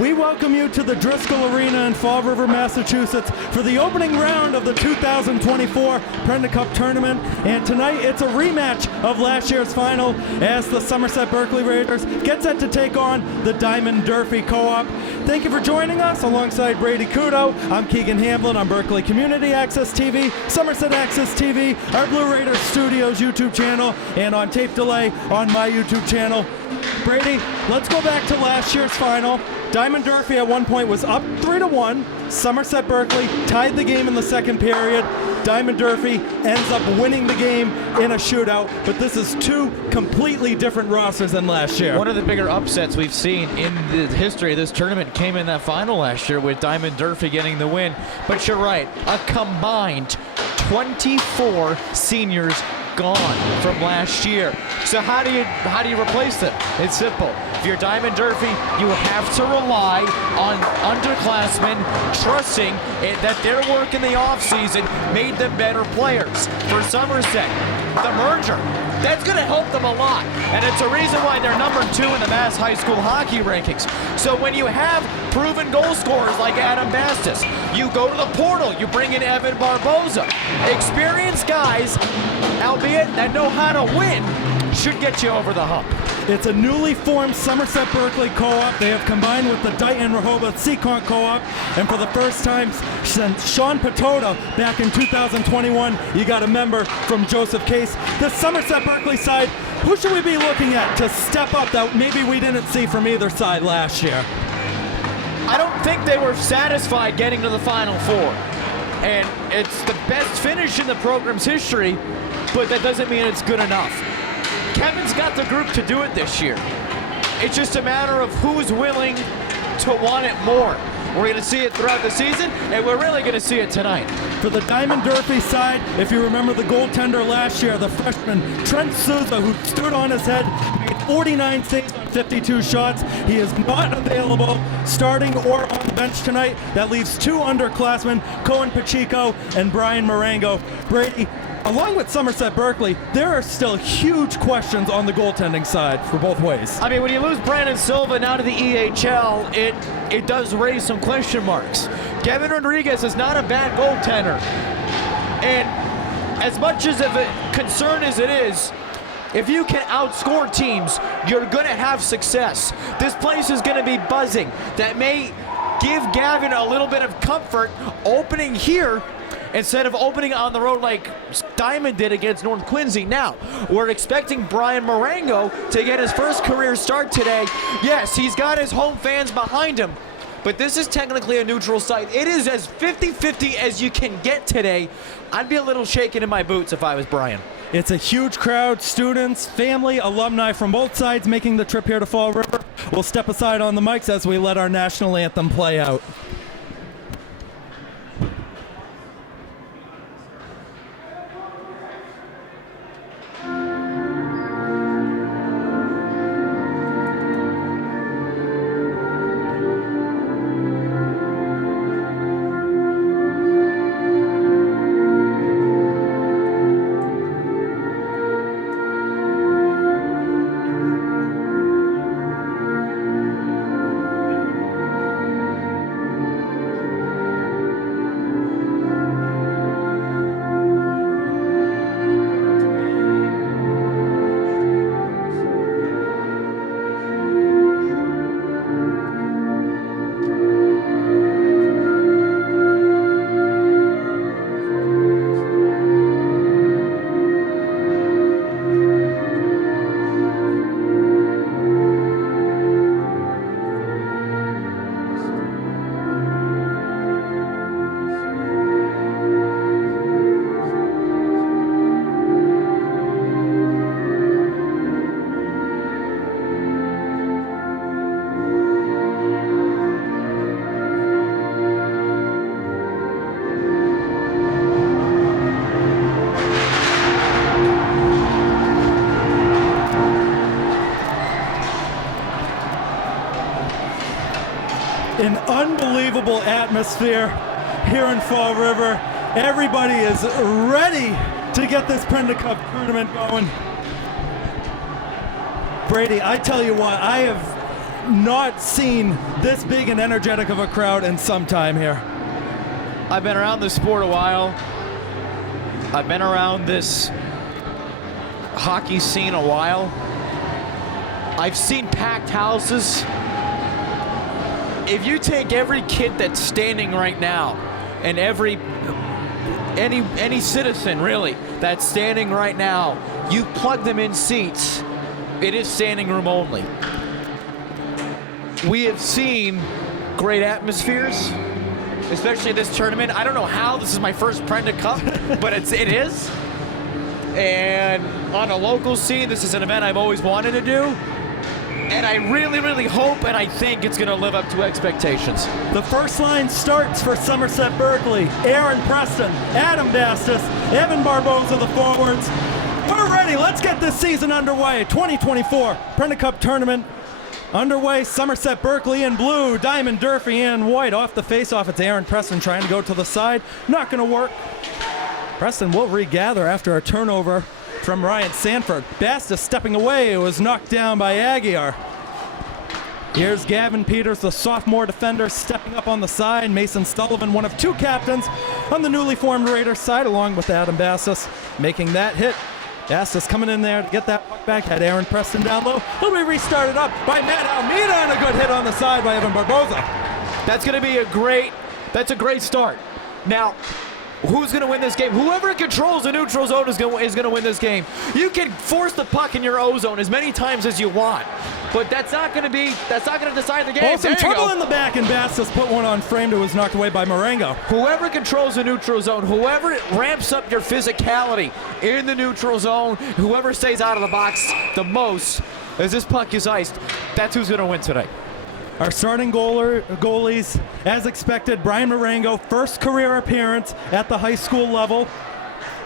We welcome you to the Driscoll Arena in Fall River, Massachusetts for the opening round of the 2024 Prenda Cup Tournament. And tonight it's a rematch of last year's final as the Somerset Berkley Raiders get set to take on the Diman Durfee Co-op. Thank you for joining us alongside Brady Couto. I'm Keegan Hamblett on Berkley Community Access TV, Somerset Access TV, our Blue Raiders Studios YouTube channel, and on tape delay on my YouTube channel. Brady, let's go back to last year's final. Diman Durfee at one point was up 3-1. Somerset Berkley tied the game in the second period. Diman Durfee ends up winning the game in a shootout, but this is two completely different rosters than last year. One of the bigger upsets we've seen in the history of this tournament came in that final last year with Diman Durfee getting the win. But you're right, a combined 24 seniors gone from last year. So how do you replace them? It's simple. If you're Diman Durfee, you have to rely on underclassmen trusting that their work in the offseason made them better players. For Somerset, the merger, that's going to help them a lot. And it's a reason why they're number 2 in the Mass High School hockey rankings. So when you have proven goal scorers like Adam Bastis, you go to the portal, you bring in Evan Barboza. Experienced guys, albeit that know how to win, should get you over the hump. It's a newly formed Somerset Berkley Co-op. They have combined with the Dighton Rehoboth Seekonk Co-op, and for the first time since Sean Patota back in 2021, you got a member from Joseph Case. The Somerset Berkley side, who should we be looking at to step up that maybe we didn't see from either side last year? I don't think they were satisfied getting to the Final Four. And it's the best finish in the program's history, but that doesn't mean it's good enough. Kevin's got the group to do it this year. It's just a matter of who's willing to want it more. We're going to see it throughout the season, and we're really going to see it tonight. For the Diman Durfee side, if you remember the goaltender last year, the freshman Trent Souza, who stood on his head, made 49 saves on 52 shots. He is not available starting or on the bench tonight. That leaves 2 underclassmen, Cohen Pacheco and Brian Marengo. Brady, along with Somerset Berkley, there are still huge questions on the goaltending side for both ways. I mean, when you lose Brandon Silva now to the EHL, it does raise some question marks. Kevin Rodriguez is not a bad goaltender. And as much as of a concern as it is, if you can outscore teams, you're going to have success. This place is going to be buzzing. That may give Gavin a little bit of comfort opening here instead of opening on the road like Diman did against North Quincy. Now, we're expecting Brian Marengo to get his first career start today. Yes, he's got his home fans behind him, but this is technically a neutral site. It is as 50-50 as you can get today. I'd be a little shaken in my boots if I was Brian. It's a huge crowd, students, family, alumni from both sides making the trip here to Fall River. We'll step aside on the mics as we let our national anthem play out. An unbelievable atmosphere here in Fall River. Everybody is ready to get this Prenda Cup tournament going. Brady, I tell you what, I have not seen this big and energetic of a crowd in some time here. I've been around this sport a while. I've been around this hockey scene a while. I've seen packed houses. If you take every kid that's standing right now and any citizen really that's standing right now, you plug them in seats, it is standing room only. We have seen great atmospheres, especially this tournament. I don't know how this is my first Prenda Cup, but it is. And on a local scene, this is an event I've always wanted to do. And I really, really hope and I think it's going to live up to expectations. The first line starts for Somerset Berkley. Aaron Preston, Adam Bastis, Evan Barboza, the forwards. We're ready. Let's get this season underway. 2024 Prenda Cup tournament underway. Somerset Berkley in blue, Diman, Durfee in white. Off the face-off, it's Aaron Preston trying to go to the side. Not going to work. Preston will regather after a turnover from Ryan Sanford. Bastis stepping away. It was knocked down by Aguiar. Here's Gavin Peters, the sophomore defender, stepping up on the side. Mason Sullivan, one of two captains on the newly formed Raiders side, along with Adam Bastis, making that hit. Bastis coming in there to get that puck back. Had Aaron Preston down low. He'll be restarted up by Matt Almeida, and a good hit on the side by Evan Barboza. That's going to be a great start. Now, who's going to win this game? Whoever controls the neutral zone is going to win this game. You can force the puck in your O zone as many times as you want, but that's not going to decide the game. Some trouble in the back, and Bastis put one on frame that was knocked away by Marengo. Whoever controls the neutral zone, whoever ramps up your physicality in the neutral zone, whoever stays out of the box the most as this puck is iced, that's who's going to win today. Our starting goalies, as expected, Brian Marengo, first career appearance at the high school level.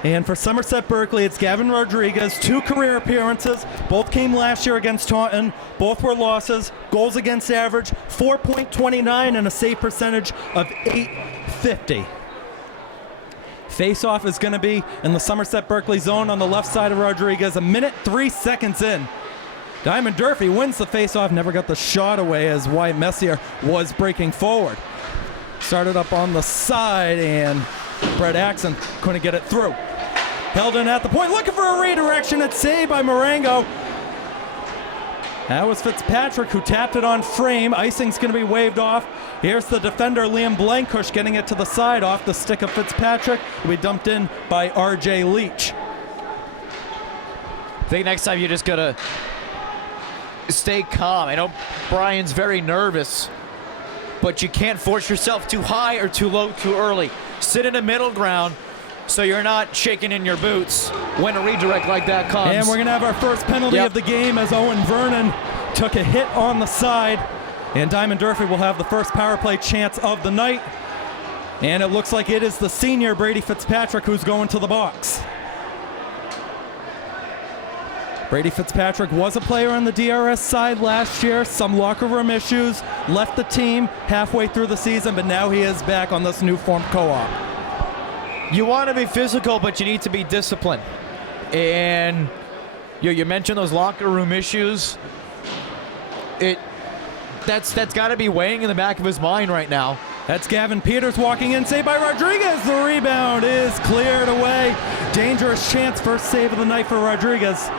And for Somerset Berkley, it's Gavin Rodriguez, 2 career appearances. Both came last year against Taunton. Both were losses. Goals against average, 4.29, and a save percentage of .850. Face-off is going to be in the Somerset Berkley zone on the left side of Rodriguez, 1 minute 3 seconds in. Diman Durfee wins the face-off, never got the shot away as Wyatt Messier was breaking forward. Started up on the side, and Brett Axon couldn't get it through. Held in at the point, looking for a redirection. It's saved by Marengo. That was Fitzpatrick who tapped it on frame. Icing's going to be waved off. Here's the defender, Liam Blankush, getting it to the side off the stick of Fitzpatrick. Will be dumped in by R.J. Leach. I think next time you just got to stay calm. I know Brian's very nervous, but you can't force yourself too high or too low too early. Sit in the middle ground so you're not shaking in your boots when a redirect like that comes. And we're going to have our first penalty of the game as Owen Vernon took a hit on the side. And Diman Durfee will have the first power play chance of the night. And it looks like it is the senior Brady Fitzpatrick who's going to the box. Brady Fitzpatrick was a player on the DRS side last year. Some locker room issues, left the team halfway through the season, but now he is back on this new formed co-op. You want to be physical, but you need to be disciplined. And you mentioned those locker room issues. That's got to be weighing in the back of his mind right now. That's Gavin Peters walking in, saved by Rodriguez. The rebound is cleared away. Dangerous chance, first save of the night for Rodriguez.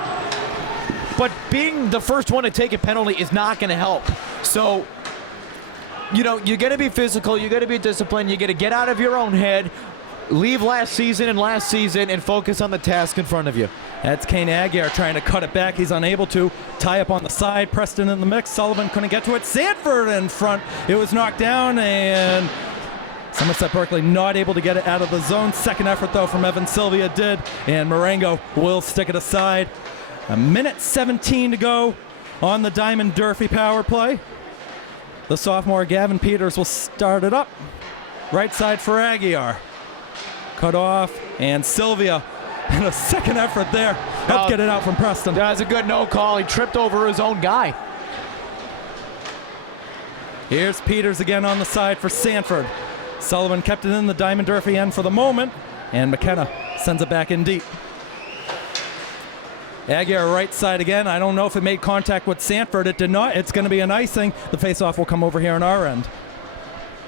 But being the first one to take a penalty is not going to help. So, you got to be physical, you got to be disciplined, you got to get out of your own head, leave last season and focus on the task in front of you. That's Kane Aguiar trying to cut it back. He's unable to. Tie up on the side. Preston in the mix. Sullivan couldn't get to it. Sanford in front. It was knocked down, and Somerset Berkley not able to get it out of the zone. Second effort, though, from Evan Sylvia did, and Marengo will stick it aside. 1 minute 17 to go on the Diman Durfee power play. The sophomore Gavin Peters will start it up. Right side for Aguiar. Cut off, and Sylvia in a second effort there. Helped get it out from Preston. That's a good no call. He tripped over his own guy. Here's Peters again on the side for Sanford. Sullivan kept it in the Diman Durfee end for the moment, and McKenna sends it back in deep. Aguirre right side again. I don't know if it made contact with Sanford. It did not. It's going to be an icing. The face-off will come over here on our end.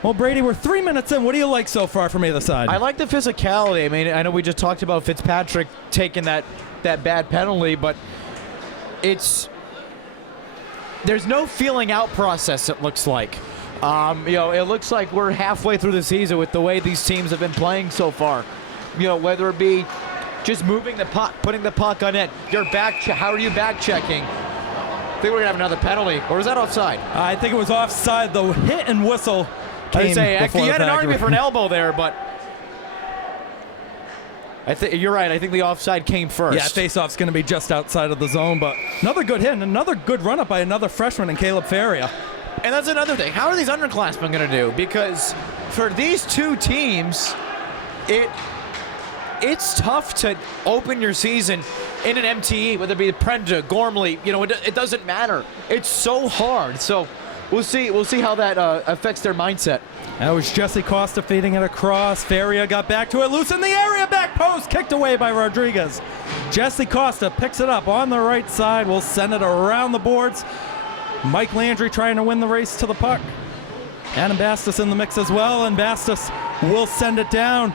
Well, Brady, we're 3 minutes in. What do you like so far from either side? I like the physicality. I mean, I know we just talked about Fitzpatrick taking that bad penalty, but there's no feeling out process, it looks like. It looks like we're halfway through the season with the way these teams have been playing so far. Whether it be just moving the puck, putting the puck on net, how are you back checking? I think we're going to have another penalty. Or was that offside? I think it was offside. The hit and whistle came I'd say, before you had an the argument for an elbow there, but you're right. I think the offside came first. Yeah, face-off's going to be just outside of the zone, but another good hit and another good run-up by another freshman in Caleb Faria. And that's another thing. How are these underclassmen going to do? Because for these two teams, it's tough to open your season in an MTE, whether it be Prenda, Gormley. It doesn't matter. It's so hard. So we'll see how that affects their mindset. That was Jesse Costa feeding it across. Faria got back to it, loose in the area, back post, kicked away by Rodriguez. Jesse Costa picks it up on the right side. We'll send it around the boards. Mike Landry trying to win the race to the puck. Adam Bastos in the mix as well, and Bastos will send it down.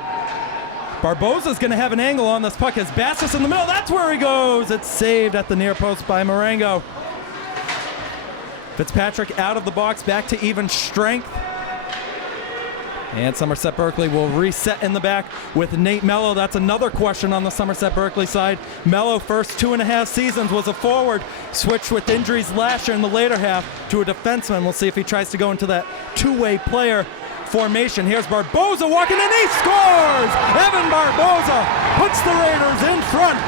Barboza's going to have an angle on this puck as Bastos in the middle. That's where he goes. It's saved at the near post by Marengo. Fitzpatrick out of the box, back to even strength. And Somerset Berkley will reset in the back with Nate Mello. That's another question on the Somerset Berkley side. Mello, first 2.5 seasons, was a forward. Switched with injuries last year in the later half to a defenseman. We'll see if he tries to go into that two-way player formation. Here's Barboza walking in. He scores! Evan Barboza puts the Raiders in front.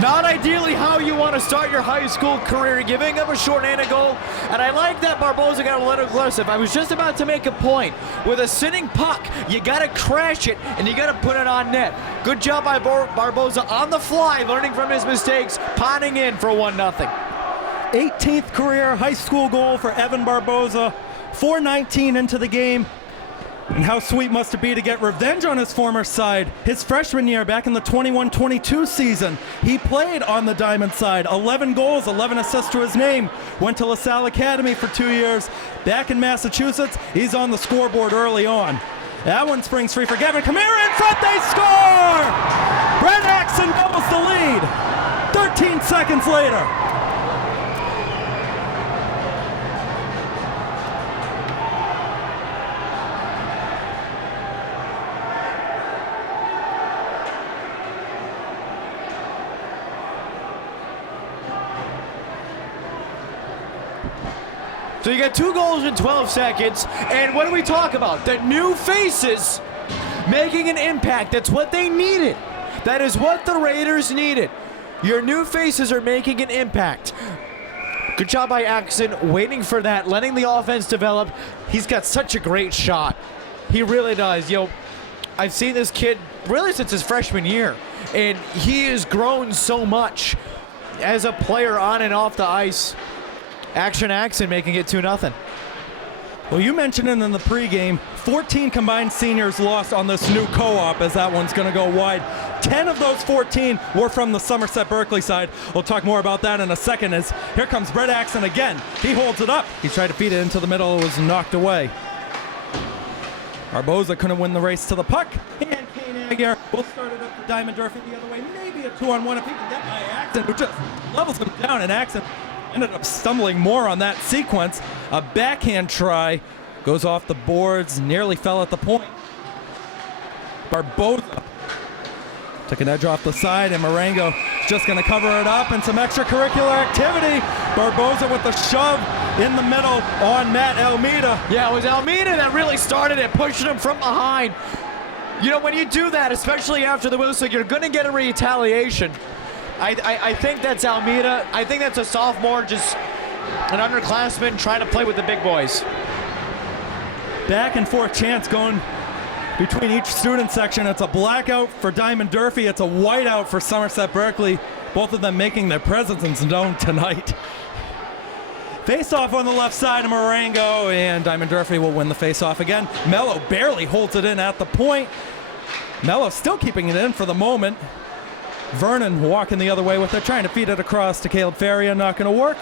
Not ideally how you want to start your high school career, giving up a short-handed goal. And I like that Barboza got a little aggressive. I was just about to make a point. With a sitting puck, you got to crash it, and you got to put it on net. Good job by Barboza on the fly, learning from his mistakes, potting in for 1-0. 18th career high school goal for Evan Barboza. 4:19 into the game. And how sweet must it be to get revenge on his former side. His freshman year back in the 21-22 season, he played on the Diamond side. 11 goals, 11 assists to his name. Went to LaSalle Academy for 2 years. Back in Massachusetts, he's on the scoreboard early on. That one springs free for Gavin Kamara in front, they score! Brett Axon doubles the lead. 13 seconds later. So you got 2 goals in 12 seconds, and what do we talk about? The new faces making an impact. That's what they needed. That is what the Raiders needed. Your new faces are making an impact. Good job by Axon, waiting for that, letting the offense develop. He's got such a great shot. He really does. I've seen this kid really since his freshman year, and he has grown so much as a player on and off the ice. Action Axon making it 2-0. Well, you mentioned it in the pregame. 14 combined seniors lost on this new co-op as that one's going to go wide. 10 of those 14 were from the Somerset Berkley side. We'll talk more about that in a second as here comes Brett Axon again. He holds it up. He tried to feed it into the middle. It was knocked away. Barboza couldn't win the race to the puck. And Kane Aguirre will start it up for Diamond Durfee the other way. Maybe a 2-on-1 if he can get by Axon, who just levels him down. And Axon ended up stumbling more on that sequence. A backhand try goes off the boards, nearly fell at the point. Barboza took an edge off the side, and Marengo just going to cover it up, and some extracurricular activity. Barboza with the shove in the middle on Matt Almeida. Yeah, it was Almeida that really started it, pushing him from behind. When you do that, especially after the whistle, you're going to get a retaliation. I think that's Almeida. I think that's a sophomore, just an underclassman trying to play with the big boys. Back and forth chance going between each student section. It's a blackout for Diamond Durfee. It's a whiteout for Somerset Berkley. Both of them making their presence known tonight. Face-off on the left side of Marengo, and Diamond Durfee will win the face-off again. Mello barely holds it in at the point. Mello still keeping it in for the moment. Vernon walking the other way with it, trying to feed it across to Caleb Faria, not going to work.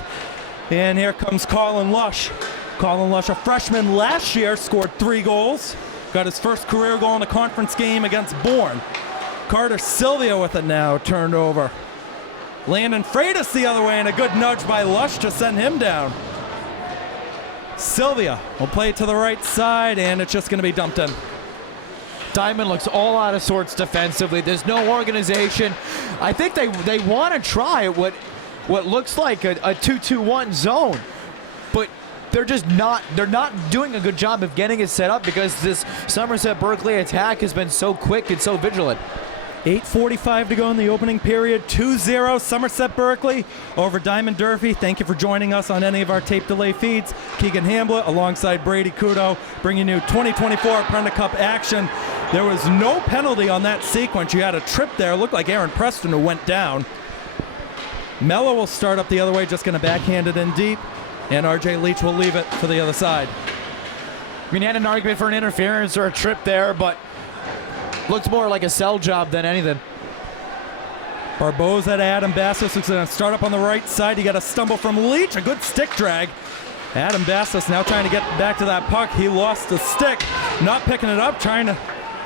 And here comes Colin Lush. Colin Lush, a freshman last year, scored 3 goals. Got his first career goal in a conference game against Bourne. Carter Sylvia with it now, turned over. Landon Freitas the other way, and a good nudge by Lush to send him down. Sylvia will play it to the right side, and it's just going to be dumped in. Diman looks all out of sorts defensively. There's no organization. I think they want to try what looks like a 2-2-1 zone, but they're not doing a good job of getting it set up because this Somerset Berkley attack has been so quick and so vigilant. 8:45 to go in the opening period. 2-0 Somerset Berkley over Diman Durfee. Thank you for joining us on any of our tape delay feeds. Keegan Hamblett alongside Brady Couto bringing you 2024 Prenda Cup action. There was no penalty on that sequence. You had a trip there. It looked like Aaron Preston who went down. Mello will start up the other way, just going to backhand it in deep. And RJ Leach will leave it for the other side. I mean, he had an argument for an interference or a trip there, but looks more like a sell job than anything. Barboza to Adam Bastos, who's going to start up on the right side. You got a stumble from Leach, a good stick drag. Adam Bastos now trying to get back to that puck. He lost the stick, not picking it up, trying to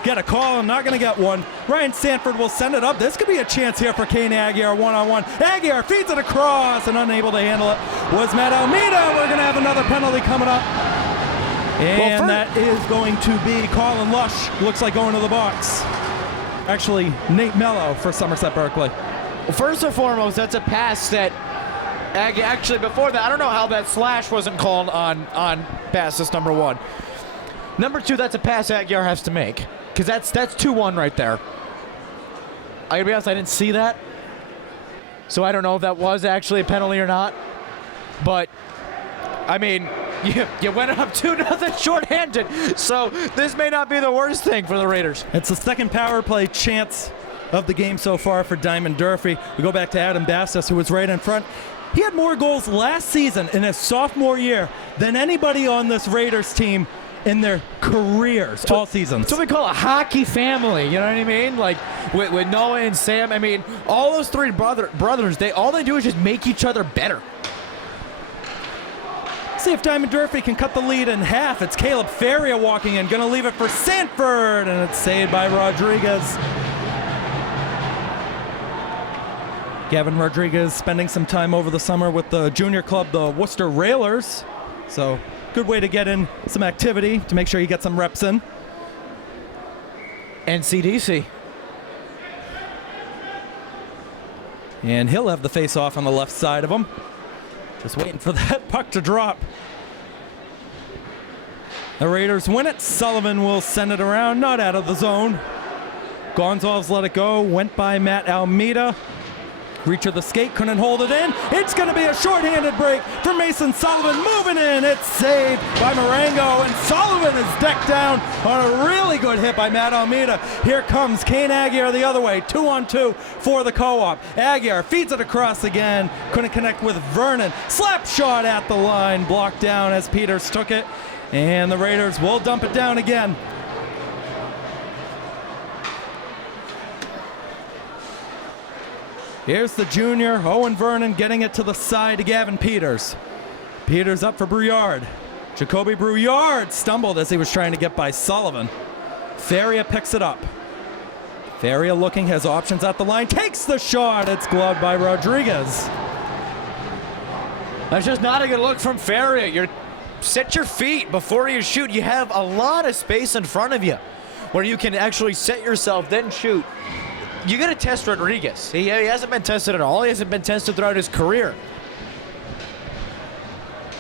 get a call. I'm not going to get one. Ryan Sanford will send it up. This could be a chance here for Kane Aguirre, one-on-one. Aguirre feeds it across and unable to handle it was Matt Almeida. We're going to have another penalty coming up. And that is going to be Colin Lush. Looks like going to the box. Actually, Nate Mello for Somerset Berkley. Well, first and foremost, that's a pass that actually before that, I don't know how that slash wasn't called on passes number 1. Number 2, that's a pass Aguirre has to make. Because that's 2-1 right there. I gotta be honest, I didn't see that. So I don't know if that was actually a penalty or not. But, I mean, you went up 2-0 shorthanded. So this may not be the worst thing for the Raiders. It's the second power play chance of the game so far for Diman Durfee. We go back to Adam Bastos, who was right in front. He had more goals last season in his sophomore year than anybody on this Raiders team in their careers all seasons. That's what we call a hockey family, you know what I mean? Like with Noah and Sam, I mean, all those 3 brothers, all they do is just make each other better. See if Diman Durfee can cut the lead in half. It's Caleb Faria walking in, gonna leave it for Sanford, and it's saved by Rodriguez. Gavin Rodriguez spending some time over the summer with the junior club, the Worcester Railers. So good way to get in some activity to make sure you get some reps in. And CDC. And he'll have the face-off on the left side of him. Just waiting for that puck to drop. The Raiders win it. Sullivan will send it around, not out of the zone. Gonzalez let it go, went by Matt Almeida. Reach of the skate, couldn't hold it in. It's going to be a shorthanded break for Mason Sullivan. Moving in, it's saved by Marengo, and Sullivan is decked down on a really good hit by Matt Almeida. Here comes Kane Aguirre the other way, 2-on-2 for the co-op. Aguirre feeds it across again, couldn't connect with Vernon. Slap shot at the line, blocked down as Peters took it, and the Raiders will dump it down again. Here's the junior, Owen Vernon, getting it to the side to Gavin Peters. Peters up for Brouillard. Jacoby Brouillard stumbled as he was trying to get by Sullivan. Faria picks it up. Faria looking, has options at the line, takes the shot. It's gloved by Rodriguez. That's just not a good look from Faria. Set your feet before you shoot. You have a lot of space in front of you where you can actually set yourself, then shoot. You got to test Rodriguez. He hasn't been tested at all. He hasn't been tested throughout his career.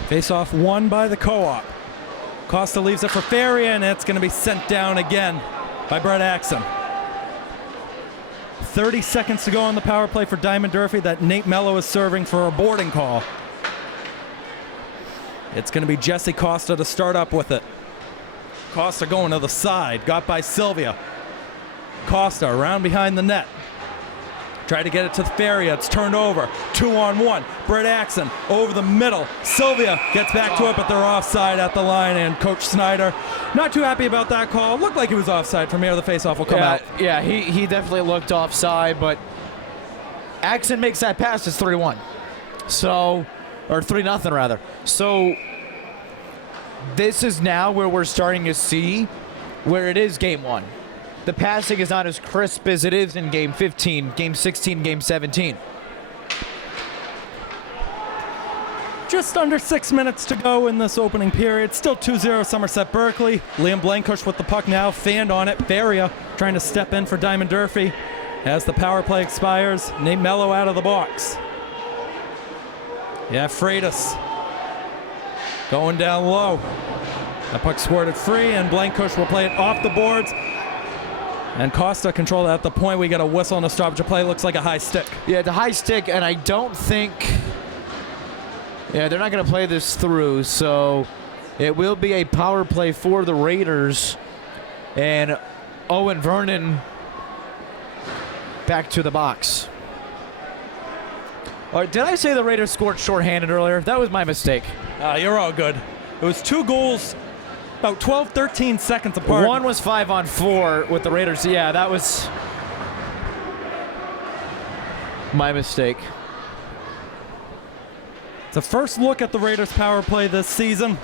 Face-off won by the co-op. Costa leaves it for Faria, and it's going to be sent down again by Brett Axon. 30 seconds to go on the power play for Diman Durfee that Nate Mello is serving for a boarding call. It's going to be Jesse Costa to start up with it. Costa going to the side, got by Sylvia. Costa around behind the net. Try to get it to Faria. It's turned over. 2-on-1. Brett Axon over the middle. Sylvia gets back to it, but they're offside at the line, and Coach Snyder not too happy about that call. Looked like he was offside from here. The faceoff will come out. Yeah, he definitely looked offside, but Axon makes that pass. It's 3-1. So, or 3-0 rather. So, this is now where we're starting to see where it is game 1. The passing is not as crisp as it is in game 15, game 16, game 17. Just under 6 minutes to go in this opening period. Still 2-0 Somerset Berkley. Liam Blankush with the puck now. Fanned on it. Faria trying to step in for Diman Durfee. As the power play expires, Nate Mello out of the box. Yeah, Freitas going down low. The puck squirted free, and Blankush will play it off the boards. And Costa controlled at the point. We get a whistle and a stoppage of play. Looks like a high stick. Yeah, the high stick, and I don't think... Yeah, they're not going to play this through, so it will be a power play for the Raiders. And Owen Vernon back to the box. Or did I say the Raiders scored shorthanded earlier? That was my mistake. You're all good. It was 2 goals about 12, 13 seconds apart. One was 5-on-4 with the Raiders. Yeah, that was my mistake. It's a first look at the Raiders power play this season.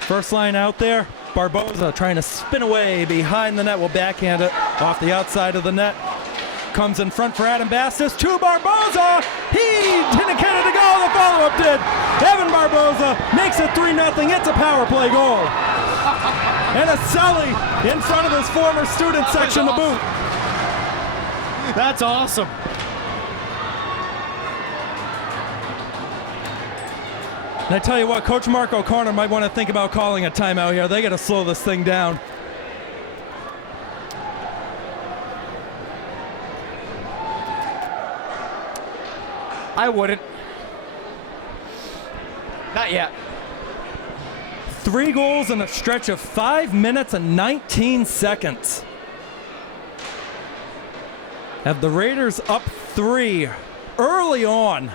First line out there. Barboza trying to spin away behind the net. Will backhand it off the outside of the net. Comes in front for Adam Bastis to Barboza. He didn't get it to go. The follow-up did. Evan Barboza makes it 3-0. It's a power play goal. And a Sully in front of his former student section to boot. That's awesome. And I tell you what, Coach Mark O'Connor might want to think about calling a timeout here. They got to slow this thing down. I wouldn't. Not yet. 3 goals in a stretch of 5 minutes and 19 seconds. Have the Raiders up 3 early on.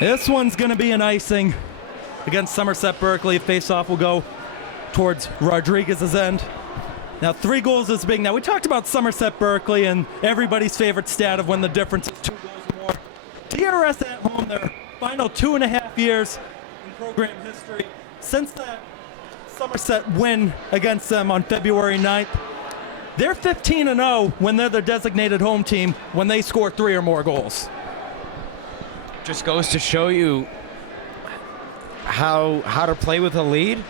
This one's going to be an icing against Somerset Berkley. Face-off will go towards Rodriguez's end. Now, 3 goals is big. Now, we talked about Somerset Berkley and everybody's favorite stat of when the difference is 2 goals or more. DRS at home, their final 2.5 years in program history. Since that Somerset win against them on February 9th, they're 15-0 when they're the designated home team when they score 3 or more goals. Just goes to show you how to play with a lead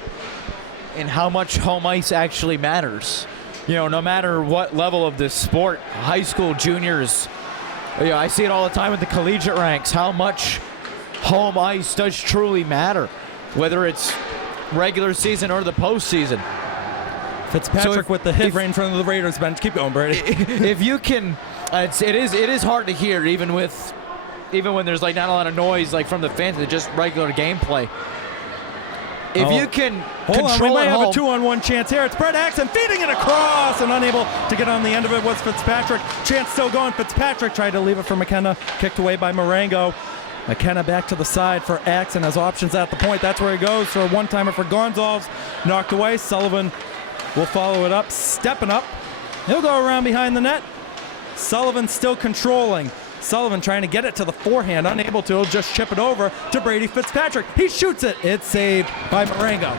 and how much home ice actually matters. You know, no matter what level of this sport, high school, juniors, you know, I see it all the time with the collegiate ranks, how much home ice does truly matter, whether it's regular season or the postseason. Fitzpatrick with the hit right in front of the Raiders bench. Keep going, Brady. If you can, it is hard to hear even when there's like not a lot of noise like from the fans, it's just regular gameplay. If you can control we might at have home, a 2-on-1 chance here. It's Brett Axon feeding it across and unable to get on the end of it was Fitzpatrick. Chance still going. Fitzpatrick tried to leave it for McKenna. Kicked away by Marengo. McKenna back to the side for Axon as options at the point. That's where he goes for a one-timer for Gonzalez. Knocked away. Sullivan will follow it up. Stepping up. He'll go around behind the net. Sullivan still controlling. Sullivan trying to get it to the forehand, unable to. He'll just chip it over to Brady Fitzpatrick. He shoots it. It's saved by Marengo.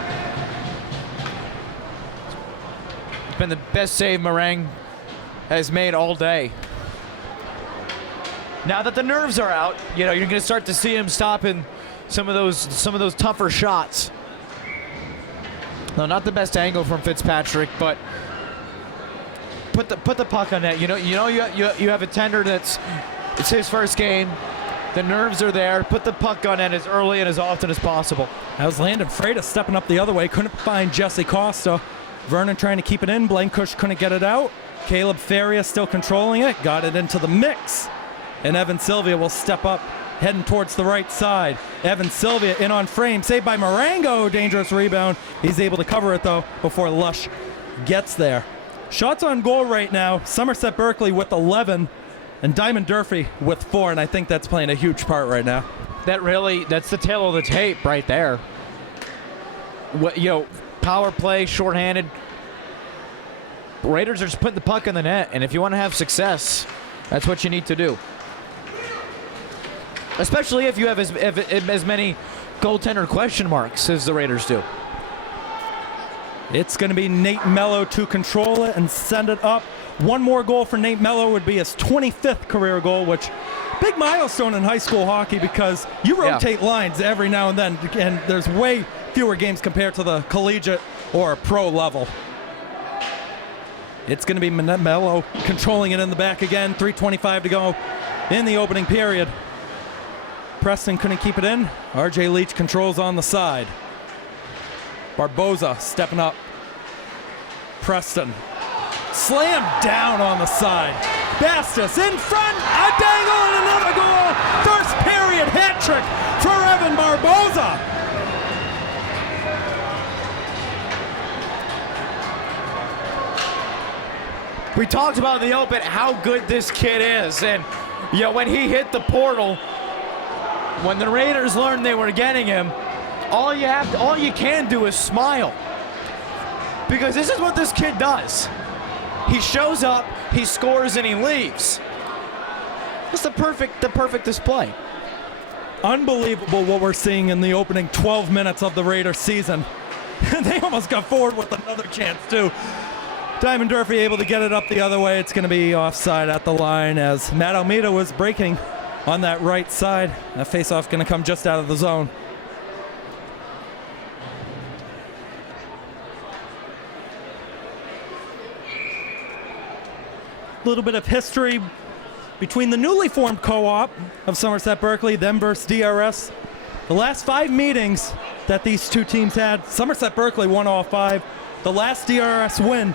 it's been the best save Marang has made all day. Now that the nerves are out, you know, you're going to start to see him stopping some of those tougher shots. No, not the best angle from Fitzpatrick, but put the puck on net. You have a tender it's his first game. The nerves are there. Put the puck on net as early and as often as possible. That was Landon Freitas stepping up the other way. Couldn't find Jesse Costa. Vernon trying to keep it in. Blankush couldn't get it out. Caleb Faria still controlling it. Got it into the mix. And Evan Sylvia will step up, heading towards the right side. Evan Sylvia in on frame. Saved by Marengo. Dangerous rebound. He's able to cover it, though, before Lush gets there. Shots on goal right now, Somerset Berkley with 11 and Diman Durfee with 4, and I think that's playing a huge part right now. That's the tail of the tape right there. Power play, shorthanded. Raiders are just putting the puck in the net, and if you want to have success, that's what you need to do. Especially if you have as many goaltender question marks as the Raiders do. It's going to be Nate Mello to control it and send it up. One more goal for Nate Mello would be his 25th career goal, which big milestone in high school hockey because you rotate lines every now and then, and there's way fewer games compared to the collegiate or pro level. It's going to be Mello controlling it in the back again. 3:25 to go in the opening period. Preston couldn't keep it in. RJ Leach controls on the side. Barboza stepping up. Preston slammed down on the side. Bastos in front, a dangle and another goal. First period hat trick for Evan Barboza. We talked about in the open how good this kid is, and when he hit the portal, when the Raiders learned they were getting him, all you can do is smile. Because this is what this kid does. He shows up, he scores, and he leaves. It's the perfect display. Unbelievable what we're seeing in the opening 12 minutes of the Raiders season. They almost got forward with another chance too. Diman Durfee able to get it up the other way. It's going to be offside at the line as Matt Almeida was breaking on that right side. That faceoff going to come just out of the zone. A little bit of history between the newly formed co-op of Somerset Berkley, them versus DRS. The last 5 meetings that these two teams had, Somerset Berkley won all 5. The last DRS win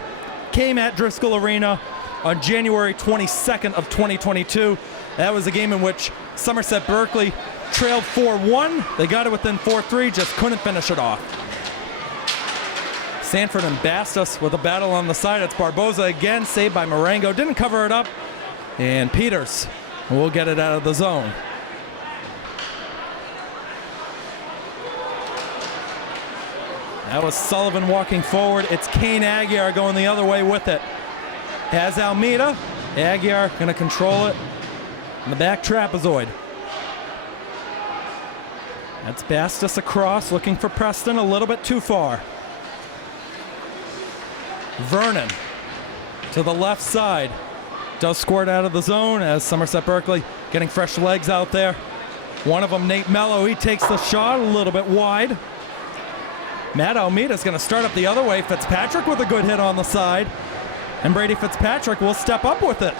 came at Driscoll Arena on January 22nd of 2022. That was a game in which Somerset Berkley trailed 4-1. They got it within 4-3, just couldn't finish it off. Sanford and Bastos with a battle on the side. It's Barboza again, saved by Marengo. Didn't cover it up. And Peters will get it out of the zone. That was Sullivan walking forward. It's Kane Aguiar going the other way with it. Has Almeida. Aguiar going to control it. In the back trapezoid. That's Bastos across, looking for Preston a little bit too far. Vernon to the left side. Does squirt out of the zone as Somerset Berkley getting fresh legs out there. One of them, Nate Mello, he takes the shot a little bit wide. Matt Almeida's going to start up the other way. Fitzpatrick with a good hit on the side. And Brady Fitzpatrick will step up with it.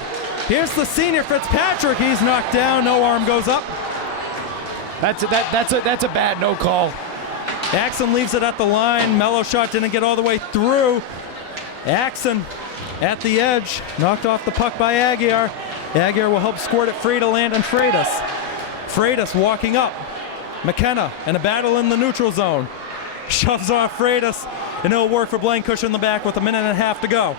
Here's the senior Fitzpatrick. He's knocked down. No arm goes up. That's a bad no call. Axon leaves it at the line. Mello shot didn't get all the way through. Axon at the edge. Knocked off the puck by Aguiar. Aguiar will help squirt it free to Landon Freitas. Freitas walking up. McKenna in a battle in the neutral zone. Shoves off Freitas, and it'll work for Blaine Cush in the back with 1.5 minutes to go.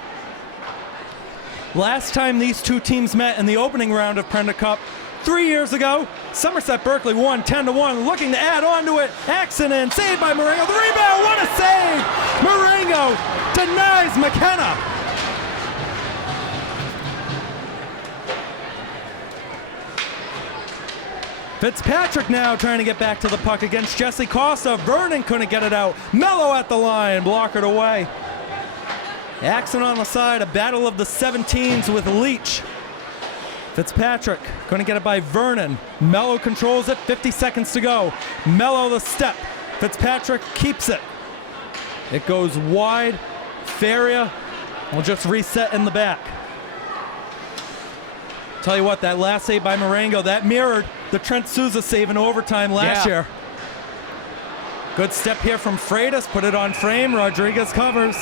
Last time these two teams met in the opening round of Prenda Cup, 3 years ago, Somerset Berkley won 10-1, looking to add on to it. Axon in, saved by Marengo. The rebound, what a save! Marengo denies McKenna. Fitzpatrick now trying to get back to the puck against Jesse Costa. Vernon couldn't get it out. Mello at the line, blockered away. Axon on the side, a battle of the 17s with Leach. Fitzpatrick couldn't get it by Vernon. Mello controls it, 50 seconds to go. Mello the step. Fitzpatrick keeps it. It goes wide. Faria will just reset in the back. Tell you what, that last save by Marengo, that mirrored the Trent Souza save in overtime last year. Good step here from Freitas, put it on frame, Rodriguez covers.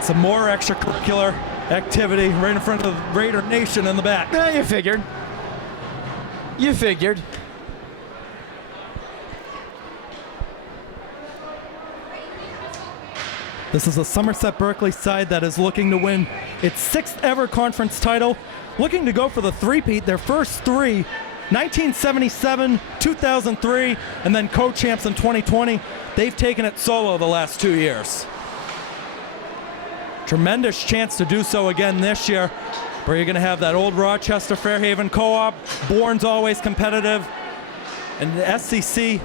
Some more extracurricular activity right in front of Raider Nation in the back. Yeah, you figured. You figured. This is a Somerset Berkley side that is looking to win its 6th ever conference title, looking to go for the three-peat, their first three, 1977, 2003, and then co-champs in 2020. They've taken it solo the last 2 years. Tremendous chance to do so again this year, where you're going to have that old Rochester Fairhaven co-op. Bourne's always competitive, and the SCC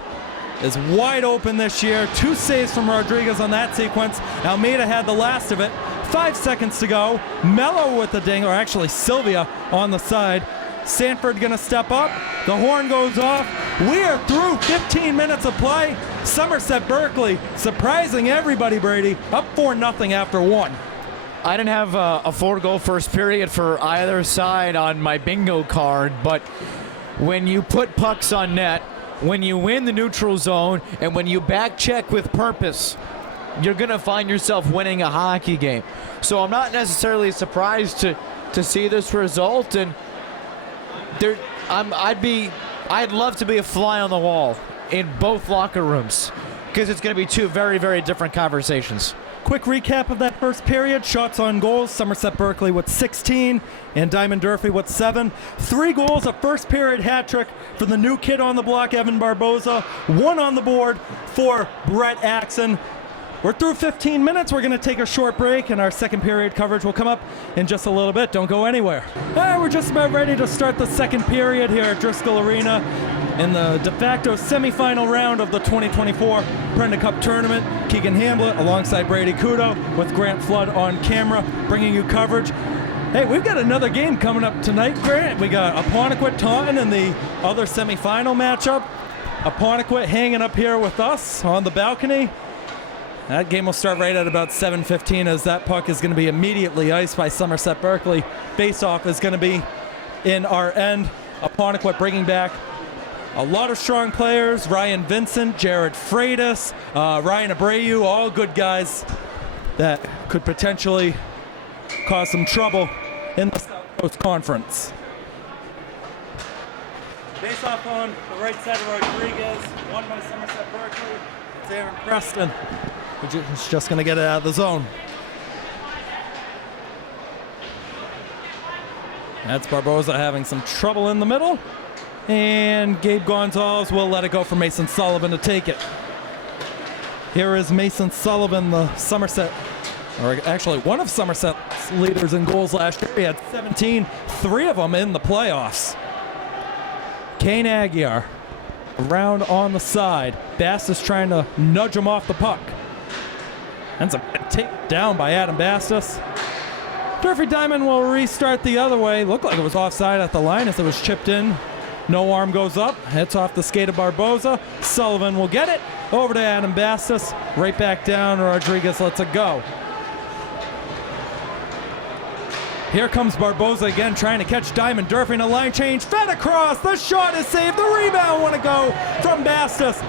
is wide open this year. 2 saves from Rodriguez on that sequence. Almeida had the last of it. 5 seconds to go. Mello with the ding, or actually Sylvia on the side. Sanford gonna step up. The horn goes off. We are through 15 minutes of play. Somerset Berkley surprising everybody, Brady. Up 4-0 after 1. I didn't have a 4-goal first period for either side on my bingo card, but when you put pucks on net, when you win the neutral zone, and when you back check with purpose, you're going to find yourself winning a hockey game. So I'm not necessarily surprised to see this result, and I'd love to be a fly on the wall in both locker rooms, because it's going to be 2 very, very different conversations. Quick recap of that first period. Shots on goals, Somerset Berkley with 16 and Diman Durfee with 7. 3 goals, a first period hat trick for the new kid on the block, Evan Barboza. 1 on the board for Brett Axon. We're through 15 minutes. We're going to take a short break, and our second period coverage will come up in just a little bit. Don't go anywhere. We're just about ready to start the second period here at Driscoll Arena in the de facto semifinal round of the 2024 Prenda Cup tournament. Keegan Hamblett alongside Brady Couto with Grant Flood on camera, bringing you coverage. Hey, we've got another game coming up tonight, Grant. We got Apponequet-Taunton in the other semifinal matchup. Apponequet hanging up here with us on the balcony. That game will start right at about 7:15, as that puck is going to be immediately iced by Somerset Berkley. Face-off is going to be in our end. Apponequet bringing back a lot of strong players. Ryan Vincent, Jared Freitas, Ryan Abreu, all good guys that could potentially cause some trouble in the South Coast Conference. Face-off on the right side of Rodriguez, won by Somerset Berkley. It's Aaron Preston. He's just going to get it out of the zone. That's Barboza having some trouble in the middle. And Gabe Gonzalez will let it go for Mason Sullivan to take it. Here is Mason Sullivan, the Somerset, or actually one of Somerset's leaders in goals last year. He had 17, 3 of them in the playoffs. Kane Aguiar around on the side. Bastos trying to nudge him off the puck. Ends up taken down by Adam Bastos. Durfee Diman will restart the other way. Looked like it was offside at the line as it was chipped in. No arm goes up. Hits off the skate of Barboza. Sullivan will get it. Over to Adam Bastos. Right back down. Rodriguez lets it go. Here comes Barboza again, trying to catch Diman Durfee in a line change. Fed across. The shot is saved. The rebound want to go from Bastos.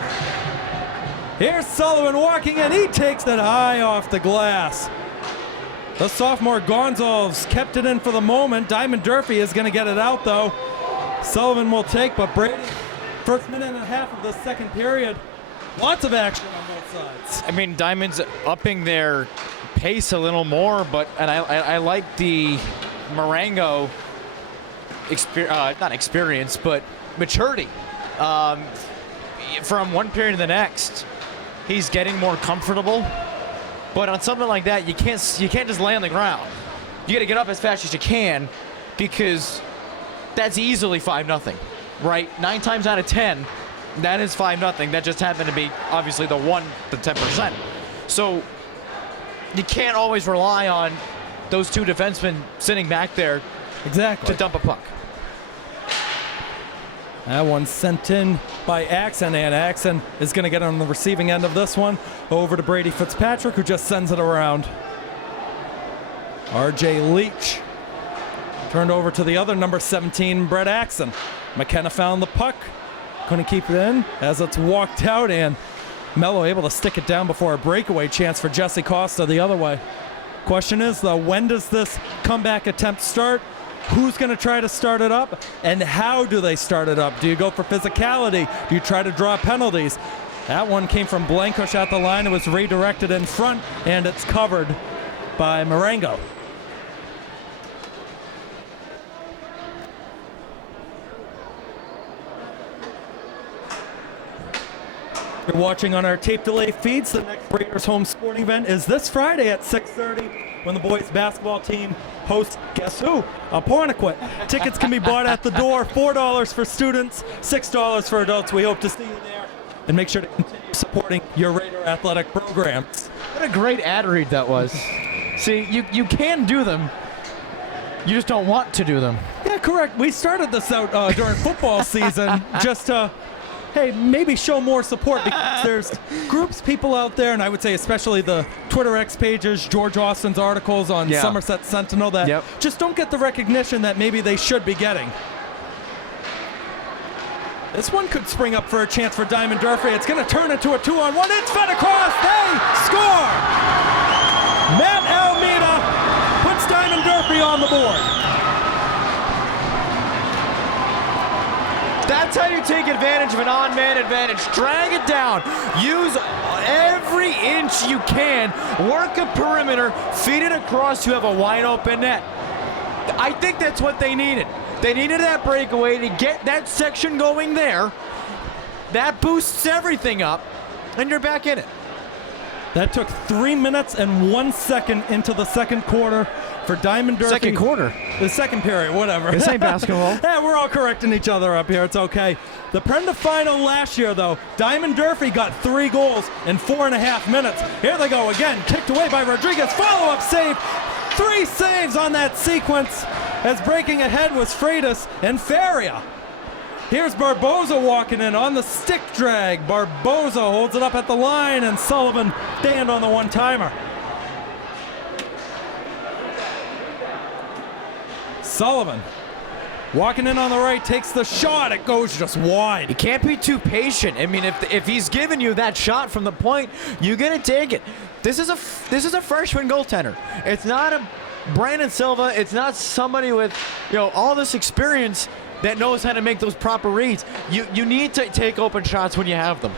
Here's Sullivan walking in. He takes it high off the glass. The sophomore Gonzalez kept it in for the moment. Diman Durfee is going to get it out, though. Sullivan will take, but Brady, first minute and a half of the second period, lots of action on both sides. I mean, Diamond's upping their pace a little more, and I like the Marengo not experience, but maturity. From one period to the next, he's getting more comfortable. But on something like that, you can't just lay on the ground. You got to get up as fast as you can, because that's easily 5-0, right? 9 times out of 10, that is 5-0. That just happened to be obviously the 10%. So you can't always rely on those 2 defensemen sitting back there to dump a puck. That one sent in by Axon, and Axon is going to get on the receiving end of this one. Over to Brady Fitzpatrick, who just sends it around. RJ Leach turned over to the other number 17, Brett Axon. McKenna found the puck, couldn't keep it in as it's walked out, and Mello able to stick it down before a breakaway chance for Jesse Costa the other way. Question is, though, when does this comeback attempt start? Who's going to try to start it up, and how do they start it up? Do you go for physicality? Do you try to draw penalties? That one came from Blankush at the line. It was redirected in front, and it's covered by Marengo. You're watching on our tape delay feeds. The next Raiders home sporting event is this Friday at 6:30 when the boys basketball team hosts, guess who? Apponequet. Tickets can be bought at the door, $4 for students, $6 for adults. We hope to see you there, and make sure to continue supporting your Raider athletic programs. What a great ad read that was. See, you can do them. You just don't want to do them. Yeah, correct. We started this out during football season just to, hey, maybe show more support, because there's groups, people out there, and I would say especially the Twitter X pages, George Austin's articles on Somerset Sentinel, that just don't get the recognition that maybe they should be getting. This one could spring up for a chance for Diman Durfee. It's going to turn into a 2-on-1. It's fed across. They score! Matt Almeida puts Diman Durfee on the board. That's how you take advantage of an on-man advantage. Drag it down. Use every inch you can. Work a perimeter. Feed it across. You have a wide-open net. I think that's what they needed. They needed that breakaway to get that section going there. That boosts everything up, and you're back in it. That took 3 minutes and 1 second into the second quarter for Diman Durfee. Second quarter. The second period, whatever. This ain't basketball. Yeah, we're all correcting each other up here. It's okay. The Prenda final last year, though, Diman Durfee got 3 goals in 4.5 minutes. Here they go again. Kicked away by Rodriguez. Follow-up save. 3 saves on that sequence, as breaking ahead was Freitas and Faria. Here's Barboza walking in on the stick drag. Barboza holds it up at the line, and Sullivan stand on the one-timer. Sullivan walking in on the right, takes the shot. It goes just wide. You can't be too patient. I mean, if he's giving you that shot from the point, you're gonna take it. This is a freshman goaltender. It's not a Brandon Silva. It's not somebody with all this experience that knows how to make those proper reads. You need to take open shots when you have them.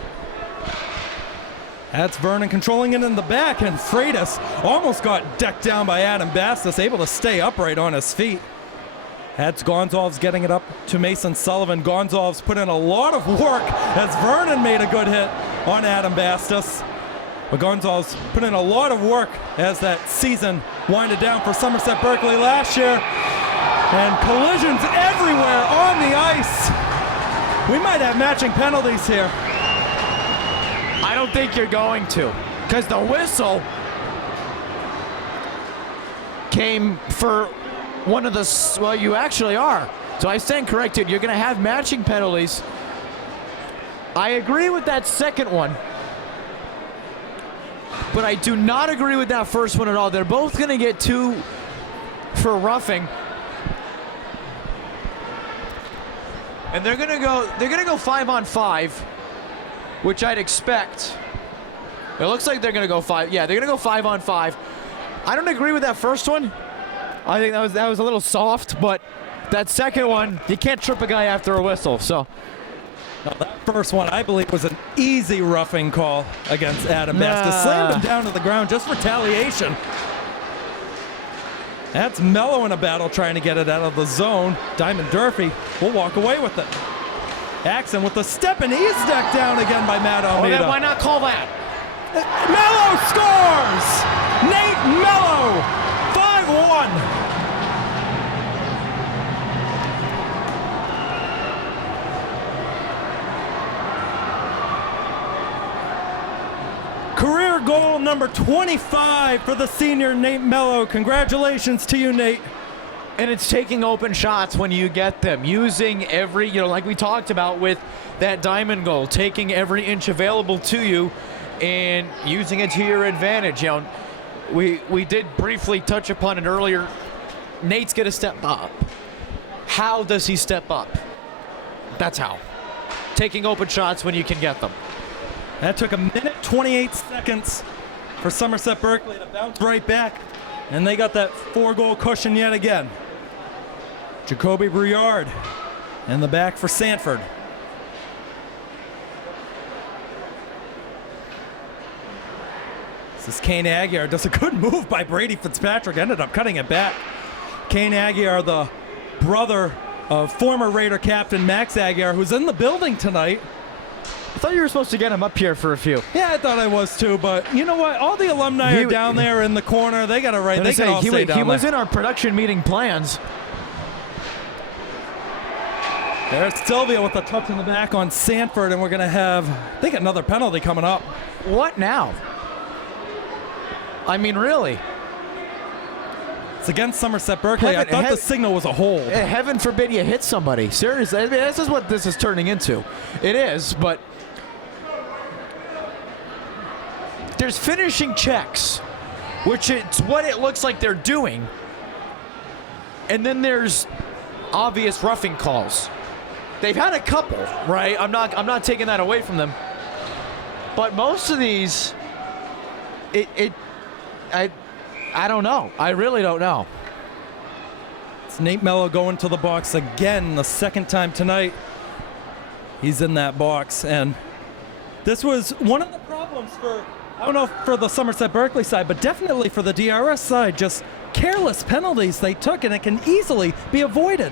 That's Vernon controlling it in the back, and Freitas almost got decked down by Adam Bastos, able to stay upright on his feet. That's Gonzalez getting it up to Mason Sullivan. Gonzalez put in a lot of work as Vernon made a good hit on Adam Bastos. But Gonzalez put in a lot of work as that season winded down for Somerset Berkley last year. And collisions everywhere on the ice. We might have matching penalties here. I don't think you're going to, because the whistle came for one of the, well, you actually are. So I stand corrected. You're going to have matching penalties. I agree with that second one, but I do not agree with that first one at all. They're both going to get 2 for roughing. And they're gonna go 5-on-5, which I'd expect. It looks like they're gonna go 5. Yeah, they're gonna go 5-on-5. I don't agree with that first one. I think that was a little soft, but that second one, you can't trip a guy after a whistle. So now that first one, I believe, was an easy roughing call against Adam Bastos. Slammed him down to the ground, just retaliation. That's Mello in a battle trying to get it out of the zone. Diman Durfee will walk away with it. Axon with the step, and he's decked down again by Matt Almeida. Oh, then why not call that? Mello scores! Nate Mello, 5-1. Career goal number 25 for the senior Nate Mello. Congratulations to you, Nate. And it's taking open shots when you get them. Using every, like we talked about with that Diman goal, taking every inch available to you and using it to your advantage. We did briefly touch upon it earlier. Nate's going to step up. How does he step up? That's how. Taking open shots when you can get them. That took 1:28 seconds for Somerset Berkley to bounce right back, and they got that 4-goal cushion yet again. Jacoby Briard in the back for Sanford. This is Kane Aguirre. Does a good move by Brady Fitzpatrick. Ended up cutting it back. Kane Aguirre, the brother of former Raider captain Max Aguirre, who's in the building tonight. I thought you were supposed to get him up here for a few. Yeah, I thought I was too, but you know what? All the alumni are down there in the corner. They got it right. They can all stay down there. He was in our production meeting plans. There's Sylvia with a touch in the back on Sanford, and we're going to have, I think, another penalty coming up. What now? I mean, really? It's against Somerset Berkley. I thought the signal was a hold. Heaven forbid you hit somebody. Seriously, I mean, this is what this is turning into. It is, but there's finishing checks, which is what it looks like they're doing. And then there's obvious roughing calls. They've had a couple, right? I'm not taking that away from them. But most of these, I don't know. I really don't know. It's Nate Mello going to the box again, the second time tonight. He's in that box, and this was one of the problems for, I don't know if for the Somerset Berkley side, but definitely for the DRS side. Just careless penalties they took, and it can easily be avoided.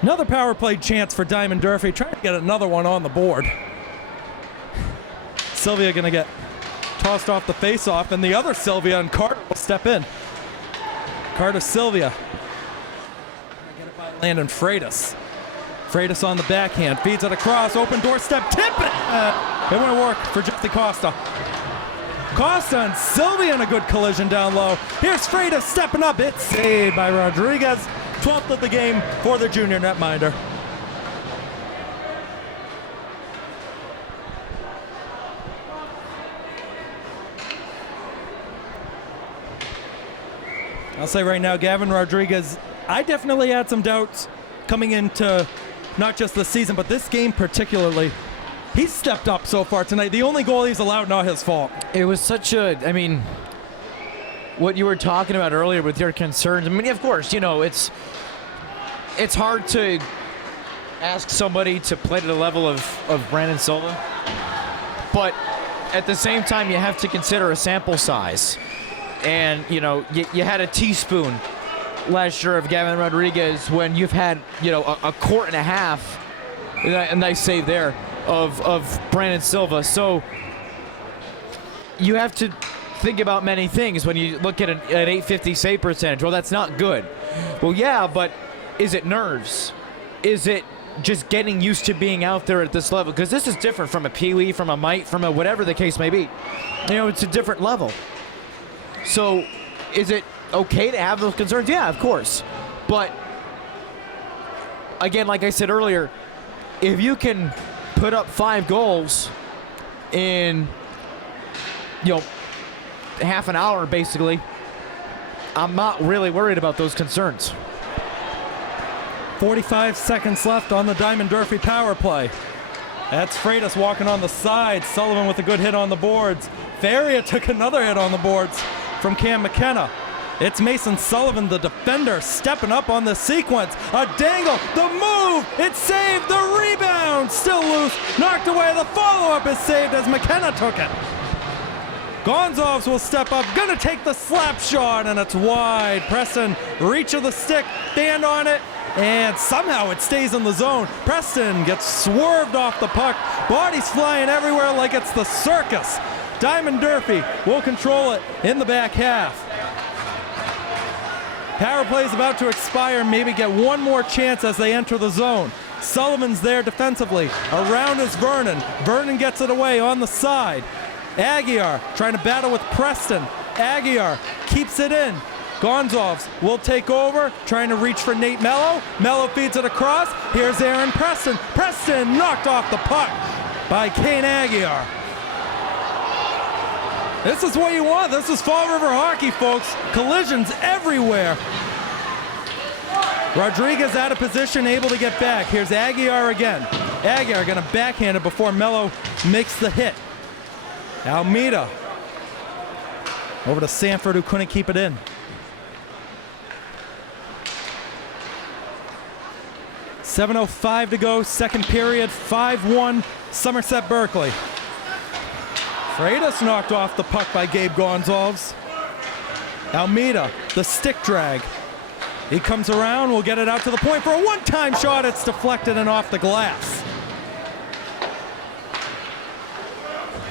Another power play chance for Diman Durfee, trying to get another one on the board. Sylvia going to get tossed off the face-off, and the other Sylvia and Carter will step in. Carter Sylvia. Get it by Landon Freitas. Freitas on the backhand, feeds it across, open doorstep, tip it! It won't work for Jesse Costa. Costa and Sylvia in a good collision down low. Here's Freitas stepping up. It's saved by Rodriguez. 12th of the game for the junior netminder. I'll say right now, Gavin Rodriguez, I definitely had some doubts coming into not just the season, but this game particularly. He's stepped up so far tonight. The only goal he's allowed, not his fault. It was such a, I mean, what you were talking about earlier with your concerns. I mean, of course, you know, it's hard to ask somebody to play to the level of Brandon Silva, but at the same time, you have to consider a sample size. And, you know, you had a teaspoon last year of Gavin Rodriguez when you've had, you know, a quart and a half, a nice save there, of Brandon Silva. So you have to think about many things when you look at an 850 save percentage. Well, that's not good. Well, yeah, but is it nerves? Is it just getting used to being out there at this level? Because this is different from a Pee-wee, from a mite, from a whatever the case may be. You know, it's a different level. So, is it okay to have those concerns? Yeah, of course. But, again, like I said earlier, if you can put up 5 goals in, you know, half an hour, basically, I'm not really worried about those concerns. 45 seconds left on the Diman Durfee power play. That's Freitas walking on the side. Sullivan with a good hit on the boards. Faria took another hit on the boards from Cam McKenna. It's Mason Sullivan, the defender, stepping up on the sequence. A dangle, the move, it's saved, the rebound, still loose, knocked away, the follow-up is saved as McKenna took it. Gonzalez will step up, gonna take the slap shot, and it's wide. Preston, reach of the stick, stand on it, and somehow it stays in the zone. Preston gets swerved off the puck, bodies flying everywhere like it's the circus. Diman Durfee will control it in the back half. Power play is about to expire, maybe get one more chance as they enter the zone. Sullivan's there defensively. Around is Vernon. Vernon gets it away on the side. Aguirre trying to battle with Preston. Aguirre keeps it in. Gonzalez will take over, trying to reach for Nate Mello. Mello feeds it across. Here's Aaron Preston. Preston knocked off the puck by Kane Aguirre. This is what you want. This is Fall River hockey, folks. Collisions everywhere. Rodriguez out of position, able to get back. Here's Aguirre again. Aguirre gonna backhand it before Mello makes the hit. Almeida over to Sanford, who couldn't keep it in. 7:05 to go, second period, 5-1, Somerset Berkley. Freitas knocked off the puck by Gabe Gonzalez. Almeida, the stick drag. He comes around, will get it out to the point for a one-time shot. It's deflected and off the glass.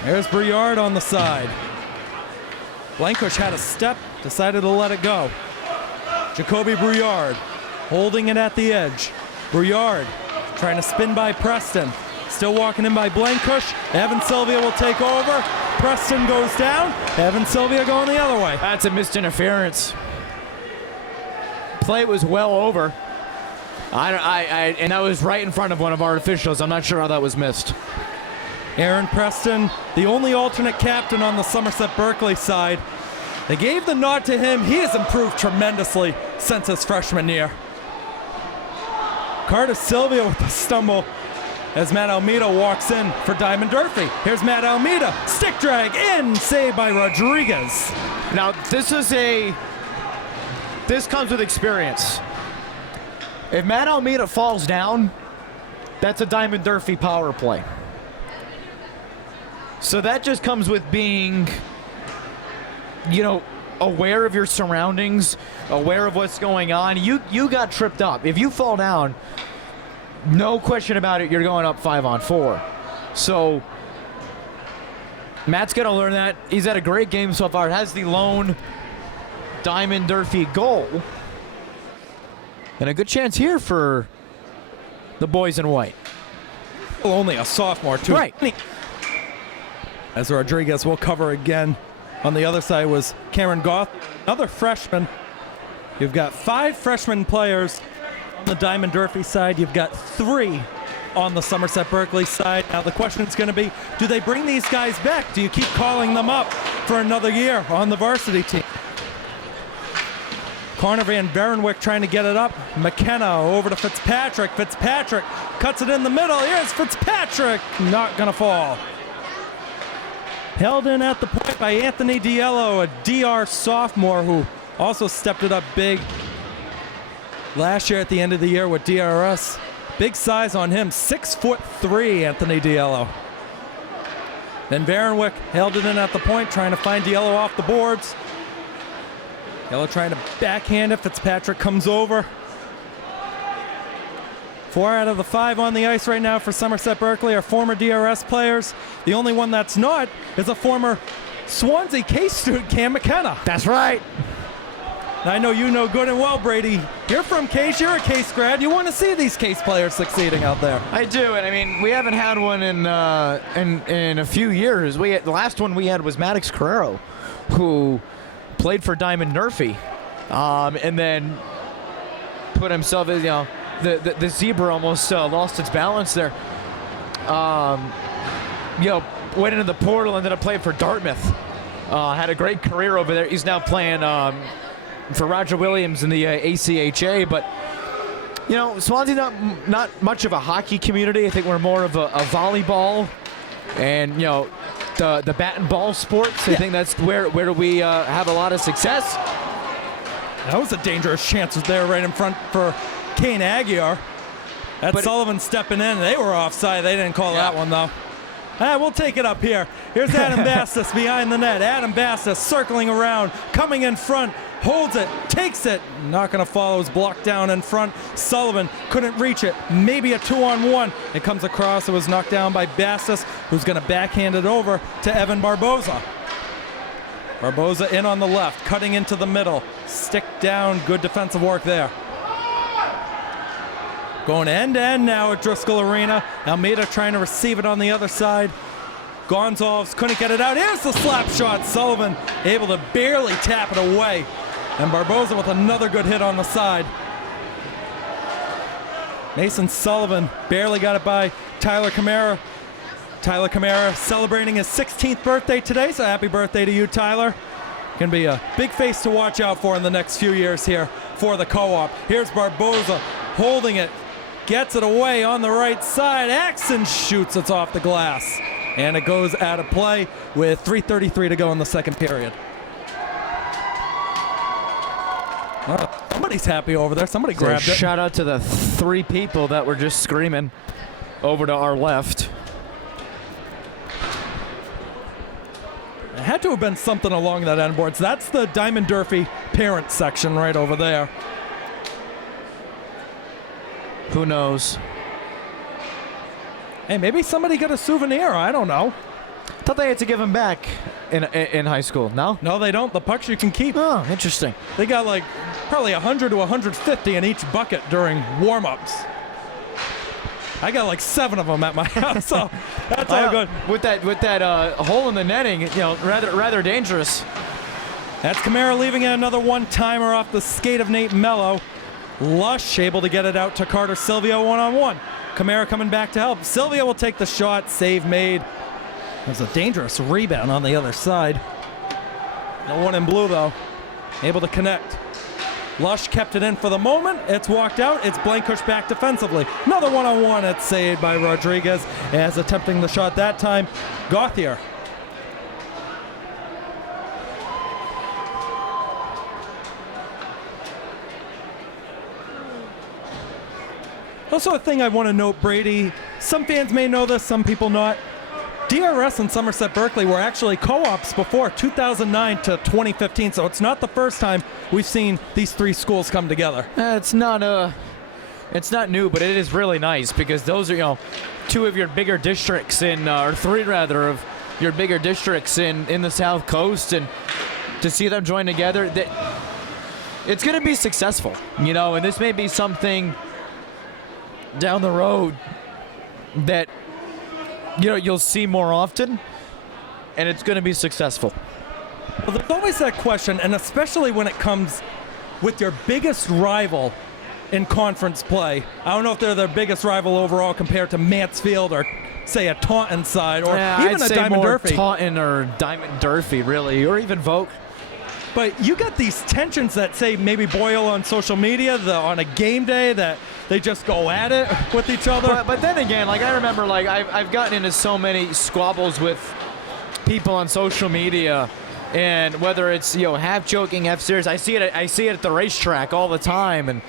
There's Briard on the side. Blankush had a step, decided to let it go. Jacoby Briard holding it at the edge. Briard trying to spin by Preston. Still walking in by Blankush. Evan Sylvia will take over. Preston goes down. Evan Sylvia going the other way. That's a missed interference. Play was well over. And that was right in front of one of our officials. I'm not sure how that was missed. Aaron Preston, the only alternate captain on the Somerset Berkley side. They gave the nod to him. He has improved tremendously since his freshman year. Carter Sylvia with the stumble as Matt Almeida walks in for Diman Durfee. Here's Matt Almeida, stick drag in, saved by Rodriguez. Now this comes with experience. If Matt Almeida falls down, that's a Diman Durfee power play. So that just comes with being, aware of your surroundings, aware of what's going on. You got tripped up. If you fall down, no question about it, you're going up 5-on-4. So Matt's got to learn that. He's had a great game so far. Has the lone Diman Durfee goal. And a good chance here for the boys in white. Only a sophomore, too. Right. As Rodriguez will cover again. On the other side was Cameron Goth, another freshman. You've got 5 freshman players on the Diman Durfee side. You've got 3 on the Somerset Berkley side. Now the question is going to be, do they bring these guys back? Do you keep calling them up for another year on the varsity team? Connor Van Berenwick trying to get it up. McKenna over to Fitzpatrick. Fitzpatrick cuts it in the middle. Here's Fitzpatrick. Not going to fall. Held in at the point by Anthony Diello, a DR sophomore who also stepped it up big last year at the end of the year with DRS. Big size on him, 6'3", Anthony Diello. Then Varenwick held it in at the point, trying to find Diello off the boards. Diello trying to backhand it. Fitzpatrick comes over. 4 out of the 5 on the ice right now for Somerset Berkley are former DRS players. The only one that's not is a former Swansea Case student, Cam McKenna. That's right. Now, I know you know good and well, Brady. You're from Case. You're a Case grad. You want to see these Case players succeeding out there. I do, and I mean, we haven't had one in a few years. The last one we had was Maddox Carrero, who played for Diman Durfee, and then put himself as, the zebra almost lost its balance there. Went into the portal, ended up playing for Dartmouth. Had a great career over there. He's now playing for Roger Williams in the ACHA. But Swansea's not much of a hockey community. I think we're more of a volleyball and the bat and ball sports. I think that's where we have a lot of success. That was a dangerous chance there right in front for Kane Aguiar. That's Sullivan stepping in. They were offside. They didn't call that one, though. We'll take it up here. Here's Adam Bastis behind the net. Adam Bastis circling around, coming in front, holds it, takes it. Not going to follow. Is blocked down in front. Sullivan couldn't reach it. Maybe a 2-on-1. It comes across. It was knocked down by Bastis, who's going to backhand it over to Evan Barboza. Barboza in on the left, cutting into the middle. Stick down. Good defensive work there. Going end to end now at Driscoll Arena. Almeida trying to receive it on the other side. Gonzalez couldn't get it out. Here's the slap shot. Sullivan able to barely tap it away. And Barboza with another good hit on the side. Mason Sullivan barely got it by Tyler Camara. Tyler Camara celebrating his 16th birthday today, so happy birthday to you, Tyler. Gonna be a big face to watch out for in the next few years here for the co-op. Here's Barboza holding it. Gets it away on the right side. Axon shoots. It's off the glass. And it goes out of play with 3:33 to go in the second period. Somebody Somebody's happy over there. Somebody grabbed it. Shout out to the 3 people that were just screaming over to our left. It had to have been something along that end boards. That's the Diamond Durfee parent section right over there. Who knows? Hey, maybe somebody got a souvenir. I don't know. Thought they had to give them back in high school. No? No, they don't. The pucks you can keep. Oh, interesting. They got like probably 100 to 150 in each bucket during warm-ups. I got like 7 of them at my house, so that's all good. With that hole in the netting, rather dangerous. That's Kamara leaving it, another one-timer off the skate of Nate Mello. Lush able to get it out to Carter Silvio one-on-one. Kamara coming back to help. Silvio will take the shot, save made. There's a dangerous rebound on the other side. No one in blue, though. Able to connect. Lush kept it in for the moment. It's walked out. It's Blankush back defensively. Another one-on-one. It's saved by Rodriguez as attempting the shot that time. Gauthier. Also a thing I want to note, Brady, some fans may know this, some people not. DRS and Somerset Berkley were actually co-ops before 2009 to 2015, so it's not the first time we've seen these 3 schools come together. It's not new, but it is really nice because those are 2 of your bigger districts or 3 rather of your bigger districts in the South Coast, and to see them join together, it's going to be successful, and this may be something down the road that you'll see more often, and it's going to be successful. Well, there's always that question, and especially when it comes with your biggest rival in conference play. I don't know if they're their biggest rival overall compared to Mansfield or, say, a Taunton side, or even I'd a say Diamond more Durfee. Taunton or Diamond Durfee, really, or even Vogue. But you got these tensions that, say, maybe boil on social media on a game day, that they just go at it with each other. But then again, I remember, I've gotten into so many squabbles with people on social media, and whether it's half joking, half serious, I see it at the racetrack all the time, and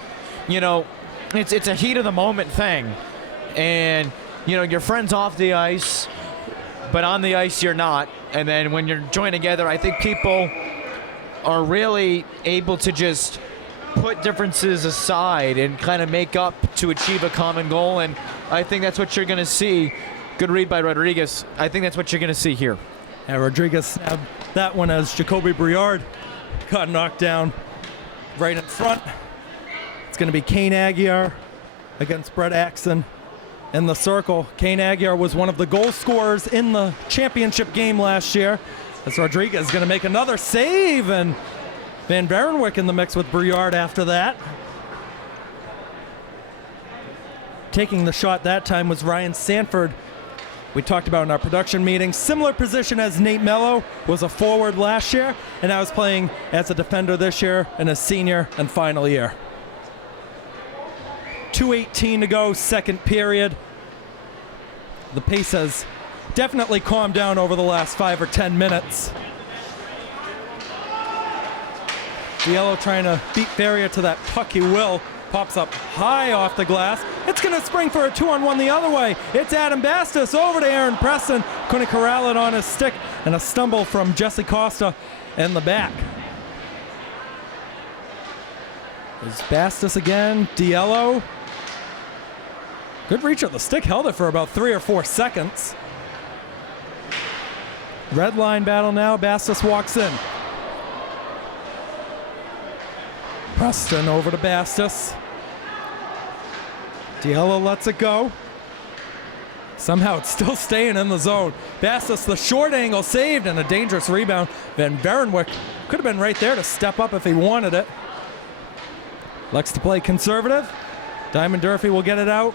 it's a heat of the moment thing, and your friends off the ice, but on the ice you're not, and then when you're joined together, I think people are really able to just put differences aside and kind of make up to achieve a common goal, and I think that's what you're going to see. Good read by Rodriguez. I think that's what you're going to see here. And Rodriguez snapped that one as Jacoby Briard got knocked down right in front. It's going to be Kane Aguiar against Brett Axon in the circle. Kane Aguiar was one of the goal scorers in the championship game last year. As Rodriguez is going to make another save, and Van Varenwyck in the mix with Briard after that. Taking the shot that time was Ryan Sanford. We talked about in our production meeting. Similar position as Nate Mello, was a forward last year, and now is playing as a defender this year in his senior and final year. 2:18 to go, second period. The pace has definitely calmed down over the last 5 or 10 minutes. Diello trying to beat Ferrier to that pucky will. Pops up high off the glass. It's going to spring for a 2-on-1 the other way. It's Adam Bastos over to Aaron Preston. Couldn't corral it on his stick, and a stumble from Jesse Costa in the back. There's Bastos again. Diello. Good reach of the stick. Held it for about 3 or 4 seconds. Red line battle now. Bastos walks in. Preston over to Bastos. Diello lets it go. Somehow it's still staying in the zone. Bastos, the short angle saved, and a dangerous rebound. Van Varenwyck could have been right there to step up if he wanted it. Likes to play conservative. Diamond Durfee will get it out.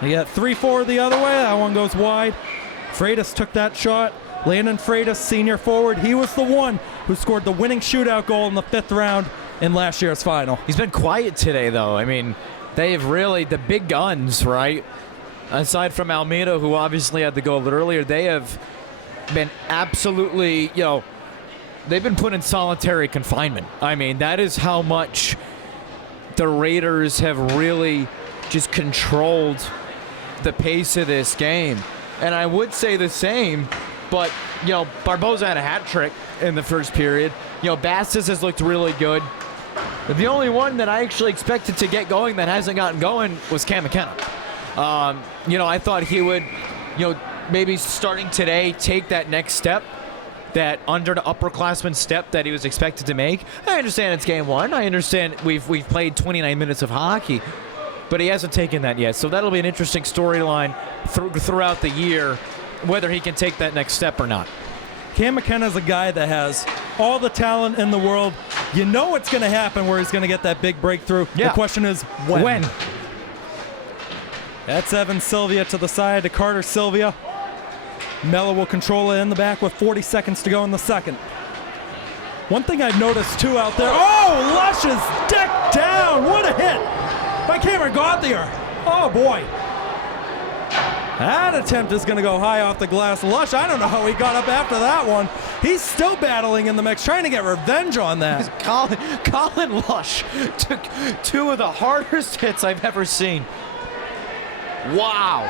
They got 3-4 the other way. That one goes wide. Freitas took that shot. Landon Freitas, senior forward, he was the one who scored the winning shootout goal in the 5th round in last year's final. He's been quiet today, though. I mean, they have really, the big guns, right? Aside from Almeida, who obviously had the goal earlier, they have been absolutely, they've been put in solitary confinement. I mean, that is how much the Raiders have really just controlled the pace of this game. And I would say the same, but, Barboza had a hat trick in the first period. Bastis has looked really good. But the only one that I actually expected to get going that hasn't gotten going was Cam McKenna. I thought he would, maybe starting today, take that next step, that under the upperclassman step that he was expected to make. I understand it's game one. I understand we've played 29 minutes of hockey, but he hasn't taken that yet. So that'll be an interesting storyline throughout the year, whether he can take that next step or not. Cam McKenna is a guy that has all the talent in the world. You know what's going to happen where he's going to get that big breakthrough. Yeah. The question is when. That's Evan Sylvia to the side to Carter Sylvia. Mello will control it in the back with 40 seconds to go in the second. One thing I've noticed too out there. Oh, Lush's dick down. What a hit by Cameron Gauthier. Oh boy. That attempt is going to go high off the glass. Lush, I don't know how he got up after that one. He's still battling in the mix, trying to get revenge on that. Colin Lush took two of the hardest hits I've ever seen. Wow.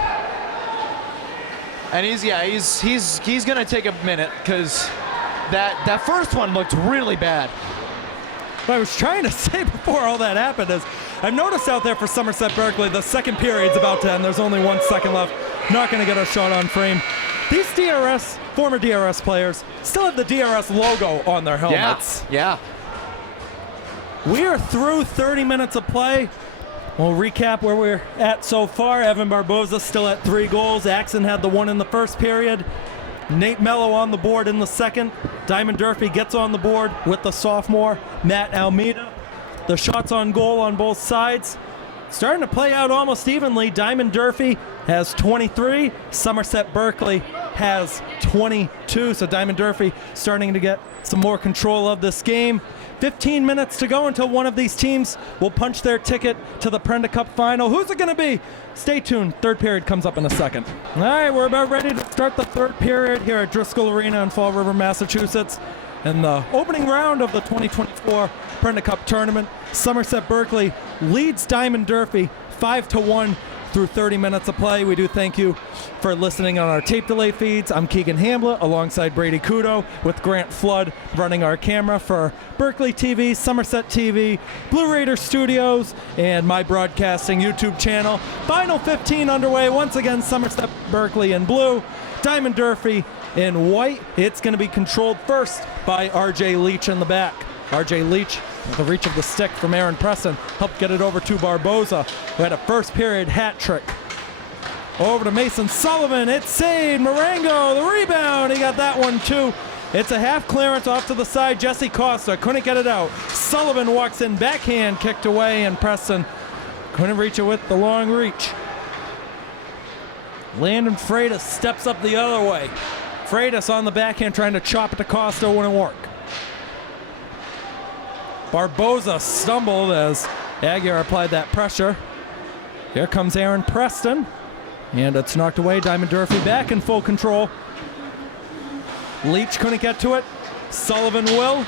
And he's going to take a minute because that first one looked really bad. What I was trying to say before all that happened is I've noticed out there for Somerset Berkley, the second period's about to end. There's only 1 second left. Not going to get a shot on frame. These former DRS players, still have the DRS logo on their helmets. Yeah. We are through 30 minutes of play. We'll recap where we're at so far. Evan Barboza still at 3 goals. Axon had the one in the first period. Nate Mello on the board in the second. Diman Durfee gets on the board with the sophomore, Matt Almeida. The shots on goal on both sides. Starting to play out almost evenly. Diman Durfee has 23. Somerset Berkley has 22. So Diman Durfee starting to get some more control of this game. 15 minutes to go until one of these teams will punch their ticket to the Prenda Cup final. Who's it going to be? Stay tuned. Third period comes up in a second. All right, we're about ready to start the third period here at Driscoll Arena in Fall River, Massachusetts. In the opening round of the 2024 Prenda Cup tournament, Somerset Berkley leads Diman Durfee 5-1 through 30 minutes of play. We do thank you for listening on our tape delay feeds. I'm Keegan Hamblett alongside Brady Couto with Grant Flood running our camera for Berkeley TV, Somerset TV, Blue Raider Studios, and my broadcasting YouTube channel. Final 15 underway. Once again, Somerset Berkley in blue, Diman Durfee in white. It's going to be controlled first by RJ Leach in the back. RJ Leach, the reach of the stick from Aaron Preston, helped get it over to Barboza, who had a first period hat trick. Over to Mason Sullivan. It's saved. Marengo, the rebound. He got that one too. It's a half clearance off to the side. Jesse Costa couldn't get it out. Sullivan walks in, backhand kicked away, and Preston couldn't reach it with the long reach. Landon Freitas steps up the other way. Freitas on the backhand trying to chop it to Costa, wouldn't work. Barboza stumbled as Aguirre applied that pressure. Here comes Aaron Preston, and it's knocked away. Diman Durfee back in full control. Leach couldn't get to it. Sullivan will.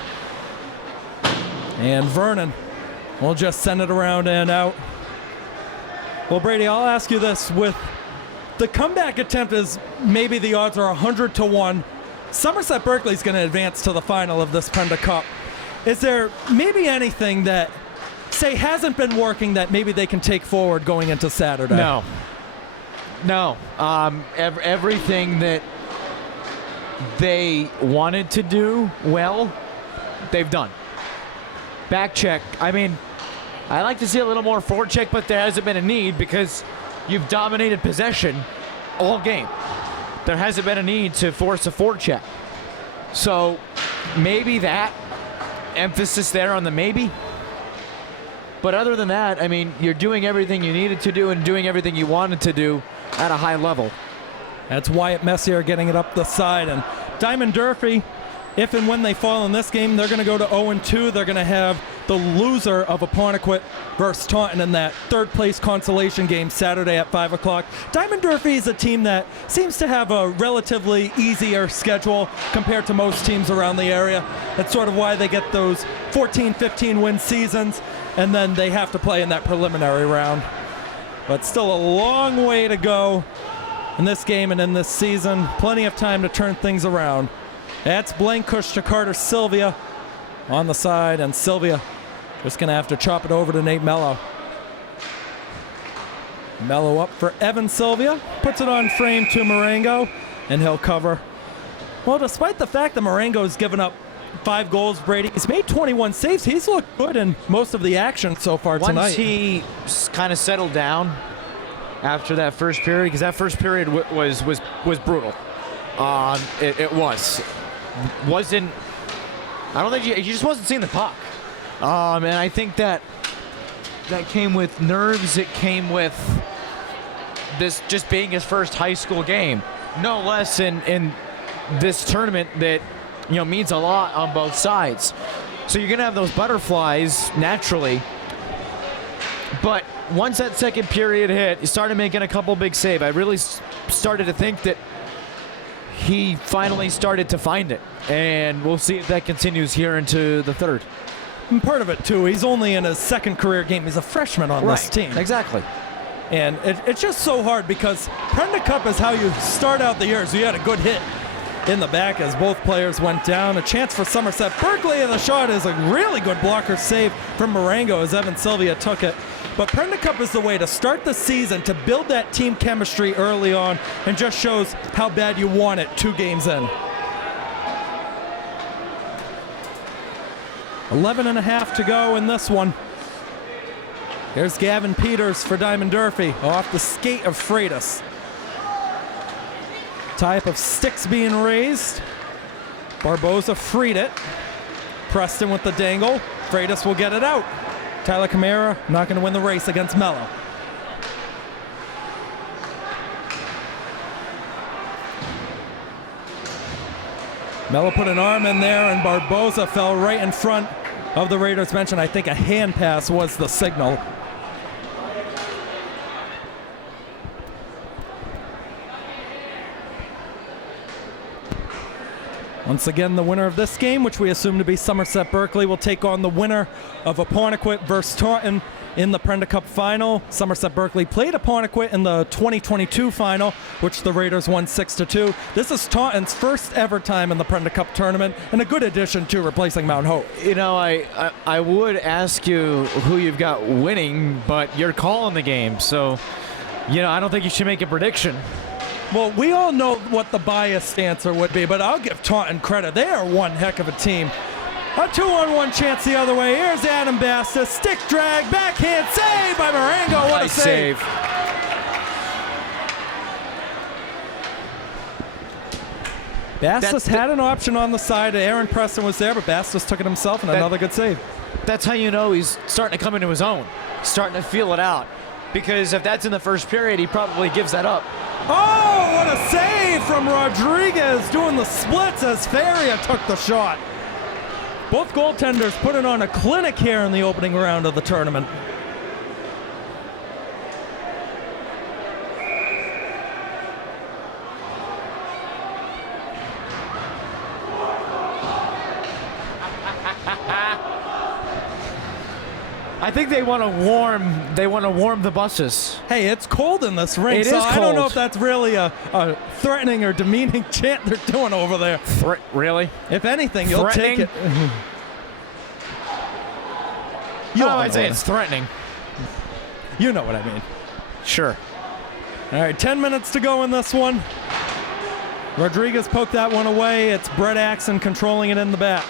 And Vernon will just send it around and out. Well, Brady, I'll ask you this. With the comeback attempt is maybe the odds are 100-1. Somerset Berkley's going to advance to the final of this Prenda Cup. Is there maybe anything that, say, hasn't been working that maybe they can take forward going into Saturday? No. Everything that they wanted to do well, they've done. Back check. I mean, I like to see a little more forward check, but there hasn't been a need because you've dominated possession all game. There hasn't been a need to force a forward check. So maybe that emphasis there on the maybe. But other than that, I mean, you're doing everything you needed to do and doing everything you wanted to do at a high level. That's Wyatt Messier getting it up the side. And Diman Durfee, if and when they fall in this game, they're going to go to 0-2. They're going to have the loser of Apponequet versus Taunton in that third place consolation game Saturday at 5 o'clock. Diman Durfee is a team that seems to have a relatively easier schedule compared to most teams around the area. That's sort of why they get those 14-15 win seasons. and then they have to play in that preliminary round. But still a long way to go in this game and in this season. Plenty of time to turn things around. That's Blankush to Carter Sylvia on the side, and Sylvia just going to have to chop it over to Nate Mello. Mello up for Evan Sylvia, puts it on frame to Marengo, and he'll cover. Well, despite the fact that Marengo's given up 5 goals, Brady, he's made 21 saves. He's looked good in most of the action so far tonight. Once he kind of settled down after that first period, because that first period was brutal. It wasn't. I don't think he just wasn't seeing the puck. And I think that came with nerves. It came with this just being his first high school game, no less in this tournament that means a lot on both sides. So you're gonna have those butterflies naturally. But once that second period hit, he started making a couple big saves. I really started to think that he finally started to find it, and we'll see if that continues here into the third. And part of it too, he's only in his second career game. He's a freshman on this team. Exactly. And it's just so hard because Prenda Cup is how you start out the year. So you had a good hit in the back as both players went down. A chance for Somerset Berkley, and the shot is a really good blocker save from Marengo as Evan Sylvia took it. But Prenda Cup is the way to start the season, to build that team chemistry early on, and just shows how bad you want it 2 games in. 11.5 to go in this one. Here's Gavin Peters for Diman Durfee off the skate of Freitas. Type of sticks being raised. Barboza freed it. Preston with the dangle. Freitas will get it out. Tyler Camara not going to win the race against Mello. Mello put an arm in there, and Barboza fell right in front of the Raiders bench, and I think a hand pass was the signal. Once again, the winner of this game, which we assume to be Somerset Berkley, will take on the winner of Apponequet versus Taunton in the Prenda Cup final. Somerset Berkley played Apponequet in the 2022 final, which the Raiders won 6-2. This is Taunton's first ever time in the Prenda Cup tournament, and a good addition to replacing Mount Hope. I would ask you who you've got winning, but you're calling the game, so I don't think you should make a prediction. Well, we all know what the biased answer would be, but I'll give Taunton credit. They are one heck of a team. A 2-on-1 chance the other way. Here's Adam Basta. Stick drag, backhand save by Marengo. What nice a save. Bastos had an option on the side. Aaron Preston was there, but Bastos took it himself, and another good save. That's how you know he's starting to come into his own, starting to feel it out. Because if that's in the first period, he probably gives that up. Oh, what a save from Rodriguez, doing the splits as Faria took the shot. Both goaltenders put it on a clinic here in the opening round of the tournament. I think they want to warm the buses. Hey, it's cold in this rink, It so is I don't know cold. if that's really a threatening or demeaning chant they're doing over there. Really? If anything, you'll take it. I'd say it's threatening. You know what I mean. Sure. All right, 10 minutes to go in this one. Rodriguez poked that one away. It's Brett Axon controlling it in the back.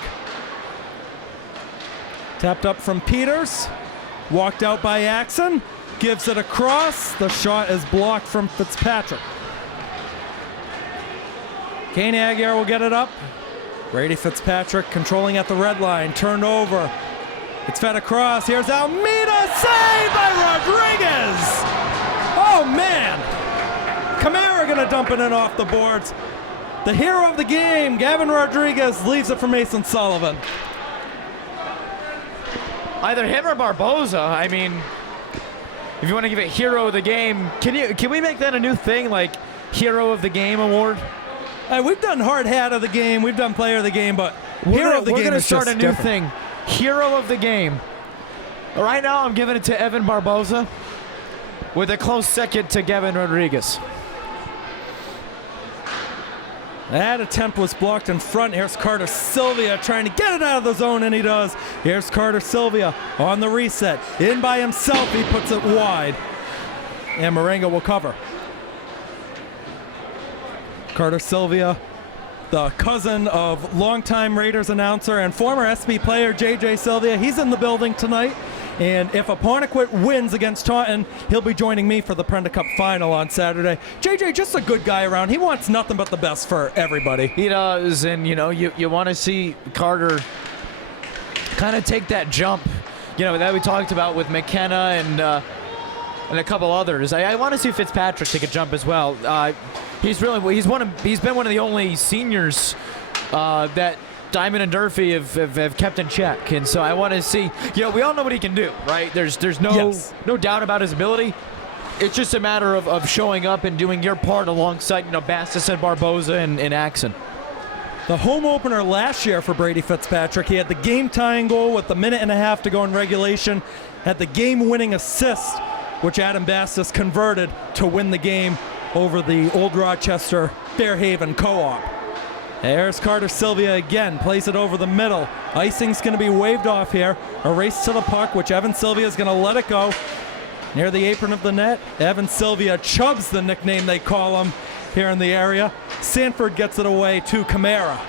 Tapped up from Peters. Walked out by Axon. Gives it across. The shot is blocked from Fitzpatrick. Kane Aguirre will get it up. Brady Fitzpatrick controlling at the red line. Turned over. It's fed across. Here's Almeida. Saved by Rodriguez. Oh, man. Camara going to dump it in off the boards. The hero of the game, Gavin Rodriguez, leaves it for Mason Sullivan. Either him or Barboza. I mean, if you want to give it hero of the game, can we make that a new thing, like hero of the game award? We've done hard hat of the game, we've done player of the game, but hero of the game we're gonna is start just a new different. thing. Hero of the game. Right now, I'm giving it to Evan Barboza with a close second to Gavin Rodriguez. That attempt was blocked in front. Here's Carter Sylvia trying to get it out of the zone, and he does. Here's Carter Sylvia on the reset. In by himself, he puts it wide. And Marengo will cover. Carter Sylvia, the cousin of longtime Raiders announcer and former SB player JJ Sylvia. He's in the building tonight. And if Apponequet wins against Taunton, he'll be joining me for the Prenda Cup final on Saturday. JJ, just a good guy around. He wants nothing but the best for everybody. He does, and you know, you want to see Carter kind of take that jump, you know, that we talked about with McKenna and a couple others. I want to see Fitzpatrick take a jump as well. He's been one of the only seniors that Diman and Durfee have kept in check, and so I want to see. You know, we all know what he can do, right? There's no doubt about his ability. It's just a matter of showing up and doing your part alongside, you know, Bastis and Barboza and Axon. The home opener last year for Brady Fitzpatrick, he had the game-tying goal with a minute and a half to go in regulation, had the game-winning assist, which Adam Bastis converted to win the game over the Old Rochester Fairhaven Co-op. There's Carter Sylvia again, plays it over the middle. Icing's going to be waved off here. A race to the puck, which Evan Sylvia is going to let it go. Near the apron of the net, Evan Sylvia, Chubbs the nickname they call him here in the area. Sanford gets it away to Camara.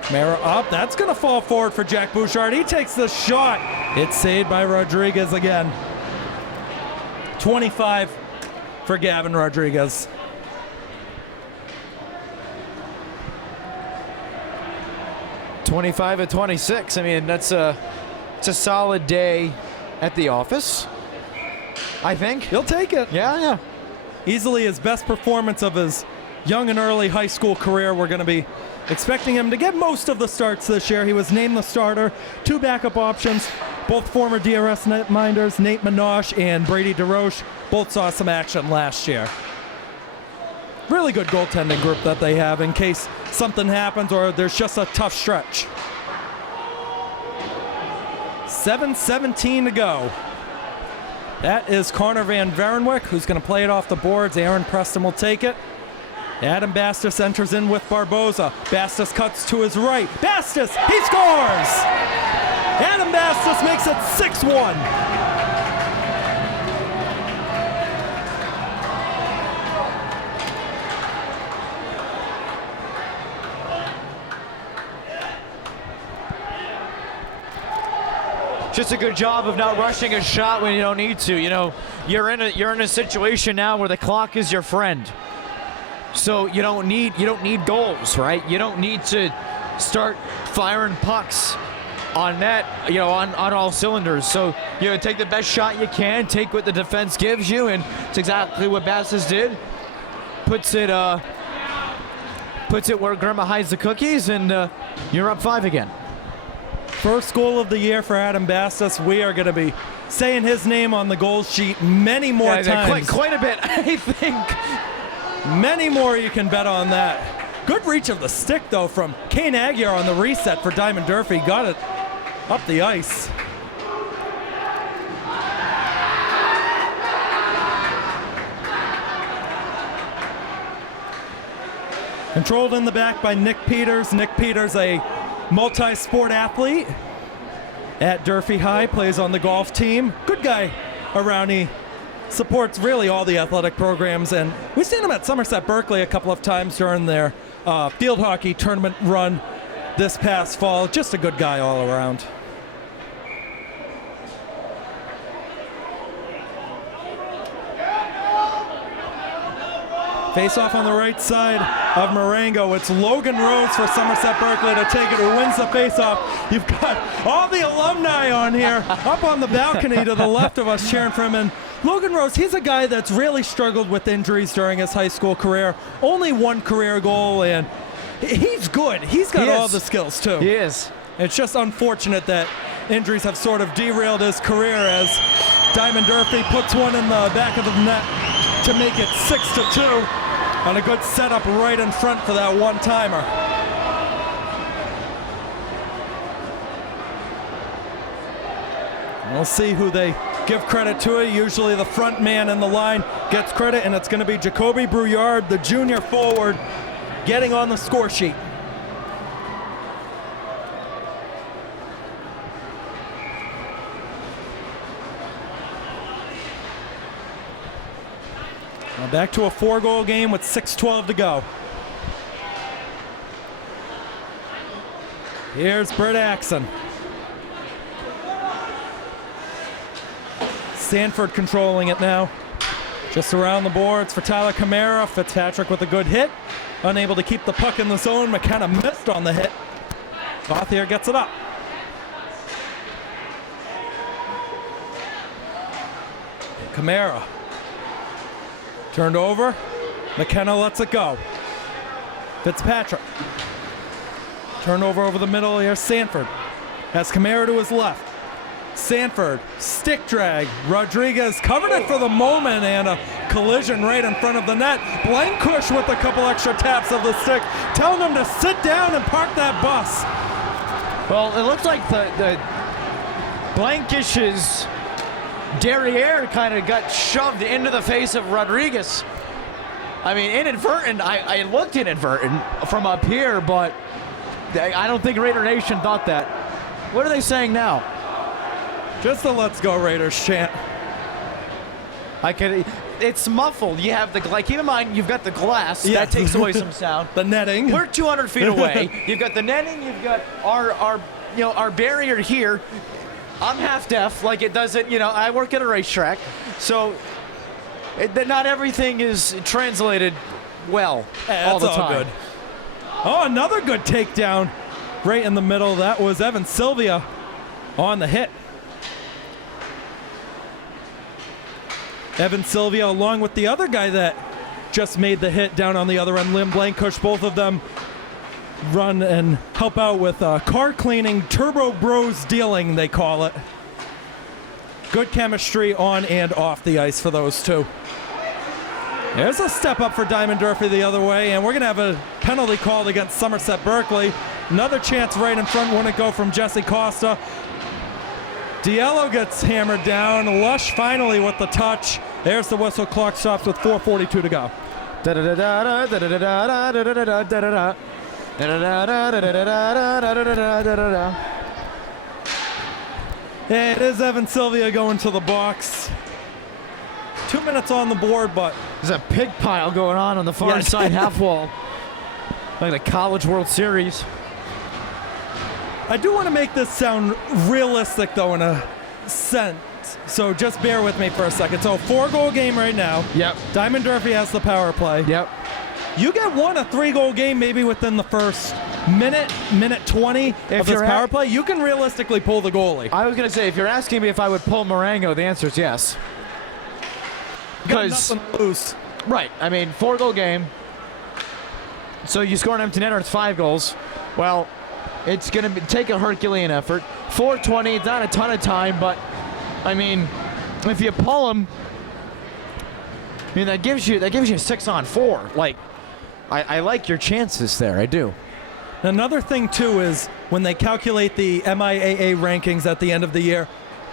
Camara up, that's going to fall forward for Jack Bouchard. He takes the shot. It's saved by Rodriguez again. 25 for Gavin Rodriguez. (25 of 26). I mean, it's a solid day at the office, I think. He'll take it. Yeah. Easily his best performance of his young and early high school career. We're going to be expecting him to get most of the starts this year. He was named the starter. 2 backup options, both former DRS netminders, Nate Minosh and Brady DeRoche, both saw some action last year. Really good goaltending group that they have in case something happens or there's just a tough stretch. 7:17 to go. That is Connor Van Varenwyck, who's going to play it off the boards. Aaron Preston will take it. Adam Bastis enters in with Barboza. Bastis cuts to his right. Bastis, he scores! Adam Bastis makes it 6-1. Just a good job of not rushing a shot when you don't need to. You know, you're in a situation now where the clock is your friend. So you don't need goals, right? You don't need to start firing pucks on net, you know, on all cylinders. So, you know, take the best shot you can, take what the defense gives you, and it's exactly what Bastis did. Puts it where Grandma hides the cookies, and you're up 5 again. First goal of the year for Adam Bastis. We are going to be saying his name on the goal sheet many more times. Quite a bit, I think. Many more you can bet on that. Good reach of the stick, though, from Kane Aguirre on the reset for Diman Durfee. Got it up the ice. Controlled in the back by Nick Peters. Nick Peters, a multi-sport athlete at Durfee High, plays on the golf team. Good guy around. He supports really all the athletic programs, and we've seen him at Somerset Berkley a couple of times during their field hockey tournament run this past fall. Just a good guy all around. Face off on the right side of Marengo. It's Logan Rose for Somerset Berkley to take it, who wins the face-off. You've got all the alumni on here up on the balcony to the left of us cheering for him. And Logan Rose, he's a guy that's really struggled with injuries during his high school career. Only 1 career goal, and he's good. He's got all the skills, too. He is. It's just unfortunate that injuries have sort of derailed his career as Diman Durfee puts one in the back of the net to make it 6-2. And a good setup right in front for that one-timer. We'll see who they give credit to. Usually the front man in the line gets credit, and it's going to be Jacoby Brouillard, the junior forward, getting on the score sheet. Now back to a 4-goal game with 6:12 to go. Here's Britt Axon. Sanford controlling it now. Just around the boards for Tyler Camara. Fitzpatrick with a good hit. Unable to keep the puck in the zone. McKenna missed on the hit. Gauthier gets it up. Camara. Turned over. McKenna lets it go. Fitzpatrick. Turnover over the middle. Here's Sanford. Has Camara to his left. Sanford, stick drag. Rodriguez covered it for the moment, and a collision right in front of the net. Blankush with a couple extra taps of the stick, telling him to sit down and park that bus. Well, it looks like the Blankush's derriere kind of got shoved into the face of Rodriguez. I mean, inadvertent. I looked inadvertent from up here, but I don't think Raider Nation thought that. What are they saying now? Just a "Let's Go Raiders" chant. It's muffled. You have keep in mind, you've got the glass. Yeah. That takes away some sound. The netting. We're 200 feet away. You've got the netting. You've got our barrier here. I'm half deaf. Like, it doesn't. I work at a racetrack, so not everything is translated well all the time. Good. Oh, another good takedown right in the middle. That was Evan Sylvia on the hit. Evan Sylvia, along with the other guy that just made the hit down on the other end, Lim Blankush, both of them run and help out with car cleaning, turbo bros dealing, they call it. Good chemistry on and off the ice for those two. There's a step up for Diamond Durfee the other way, and we're going to have a penalty called against Somerset Berkley. Another chance right in front, wouldn't go from Jesse Costa. Diallo gets hammered down. Lush finally with the touch. There's the whistle. Clock stops with 4:42 to go. It is Evan Sylvia going to the box. 2 minutes on the board, but there's a pig pile going on the far side half wall. Like the College World Series. I do want to make this sound realistic, though, in a sense. So just bear with me for a second. So 4-goal game right now. Yep. Diamond Durfee has the power play. Yep. You get a 3-goal game maybe within the first minute 20 of this power play. You can realistically pull the goalie. I was going to say, if you're asking me if I would pull Marengo, the answer is yes. Because nothing to lose. Right. I mean, 4-goal game. So you score an empty netter, it's 5 goals. Well, it's going to take a Herculean effort. 4:20, it's not a ton of time, but, I mean, if you pull him, I mean, that gives you a 6-on-4. Like, I like your chances there. I do. Another thing, too, is when they calculate the MIAA rankings at the end of the year,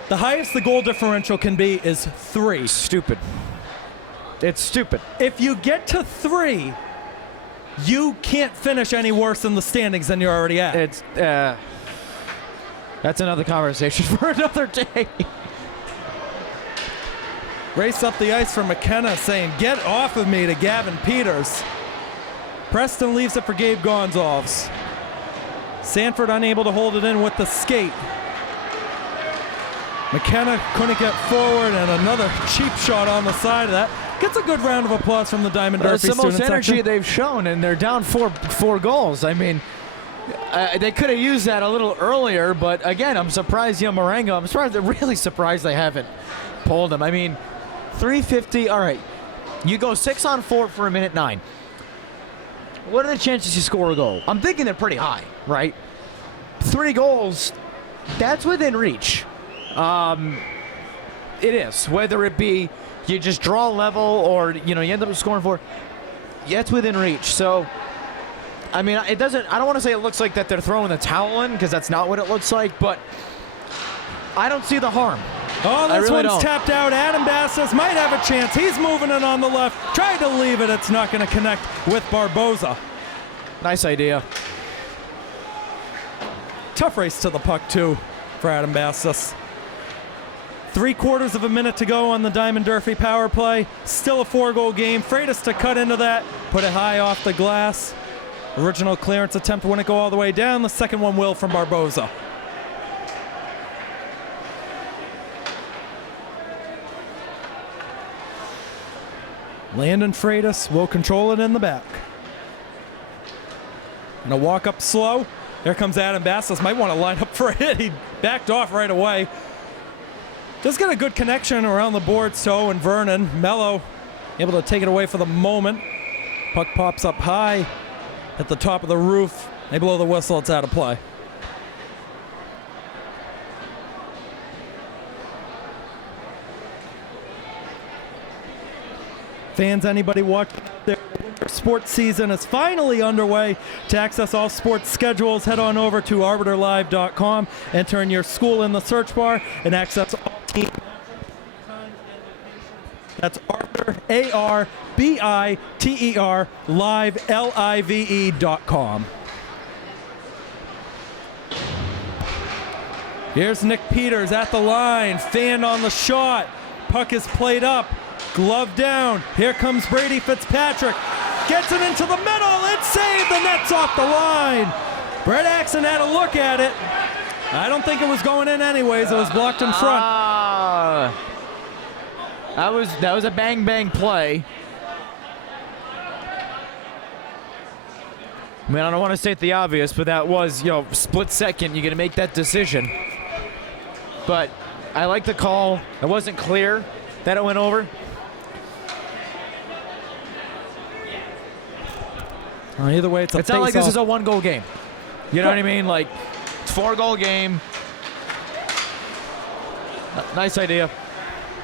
the highest the goal differential can be is 3. Stupid. It's stupid. If you get to 3, you can't finish any worse in the standings than you're already at. It's that's another conversation for another day. Race up the ice for McKenna, saying, "Get off of me," to Gavin Peters. Preston leaves it for Gabe Gonzalez. Sanford unable to hold it in with the skate. McKenna couldn't get forward, and another cheap shot on the side of that. Gets a good round of applause from the Diamond Durfee student section. It's the most energy they've shown, and they're down four goals. I mean, they could have used that a little earlier, but again, I'm surprised, Marengo, I'm really surprised they haven't pulled him. I mean, 350, all right. You go 6-on-4 for a minute 9. What are the chances you score a goal? I'm thinking they're pretty high, right? 3 goals, that's within reach. It is, whether it be you just draw level or, you end up scoring 4. Yeah, it's within reach. So, I mean, I don't want to say it looks like that they're throwing the towel in, because that's not what it looks like, but I don't see the harm. Oh, this really one's don't. tapped out. Adam Bastos might have a chance. He's moving it on the left. Tried to leave it. It's not going to connect with Barboza. Nice idea. Tough race to the puck, too, for Adam Bastos. 3/4 of a minute to go on the Diman Durfee power play. Still a 4-goal game. Freitas to cut into that. Put it high off the glass. Original clearance attempt wouldn't go all the way down. The second one will from Barboza. Landon Freitas will control it in the back. And a walk up slow. Here comes Adam Bastos. Might want to line up for a hit. He backed off right away. Just got a good connection around the boards, so and Vernon. Mello able to take it away for the moment. Puck pops up high at the top of the roof. They blow the whistle. It's out of play. Fans, anybody watching out there, winter sports season is finally underway. To access all sports schedules, head on over to arbiterlive.com, enter in your school in the search bar, and access all team times and locations. That's Arbiter, ARBITER, live, LIVE.com. Here's Nick Peters at the line, fan on the shot. Puck is played up. Glove down. Here comes Brady Fitzpatrick. Gets it into the middle. It's saved. The net's off the line. Brett Axon had a look at it. I don't think it was going in anyways. It was blocked in front. That was a bang play. I mean, I don't want to state the obvious, but that was, split second. You're going to make that decision. But I like the call. It wasn't clear that it went over. Either way, it's not like this is a 1-goal game. You know what I mean? Like, it's 4-goal game. Nice idea.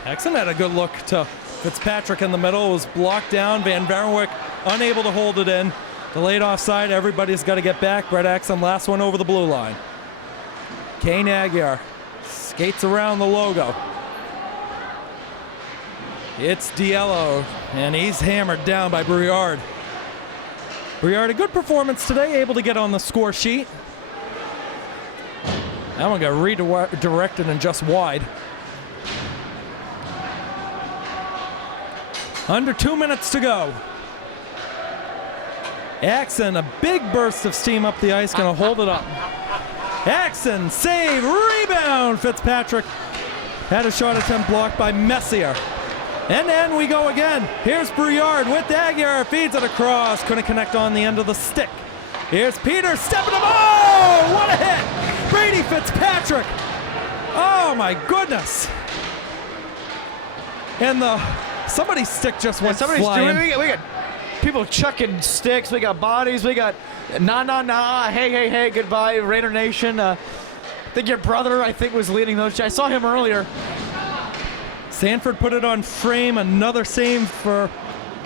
Axon had a good look to Fitzpatrick in the middle. It was blocked down. Van Varenwyk unable to hold it in. Delayed offside. Everybody's got to get back. Brett Axon, last one over the blue line. Kane Aguirre skates around the logo. It's Diello, and he's hammered down by Briard. Briard, a good performance today, able to get on the score sheet. That one got redirected and just wide. Under 2 minutes to go. Axon, a big burst of steam up the ice, gonna hold it up. Axon, save, rebound. Fitzpatrick had a shot attempt blocked by Messier. And then we go again. Here's Briard with Aguirre, feeds it across. Couldn't connect on the end of the stick. Here's Peters stepping up. Oh, what a hit. Brady Fitzpatrick. Oh my goodness. And somebody's stick just went flying. We got people chucking sticks. We got bodies. We got nah. Hey, goodbye, Raider Nation. I think your brother, was leading those. I saw him earlier. Sanford put it on frame. Another save for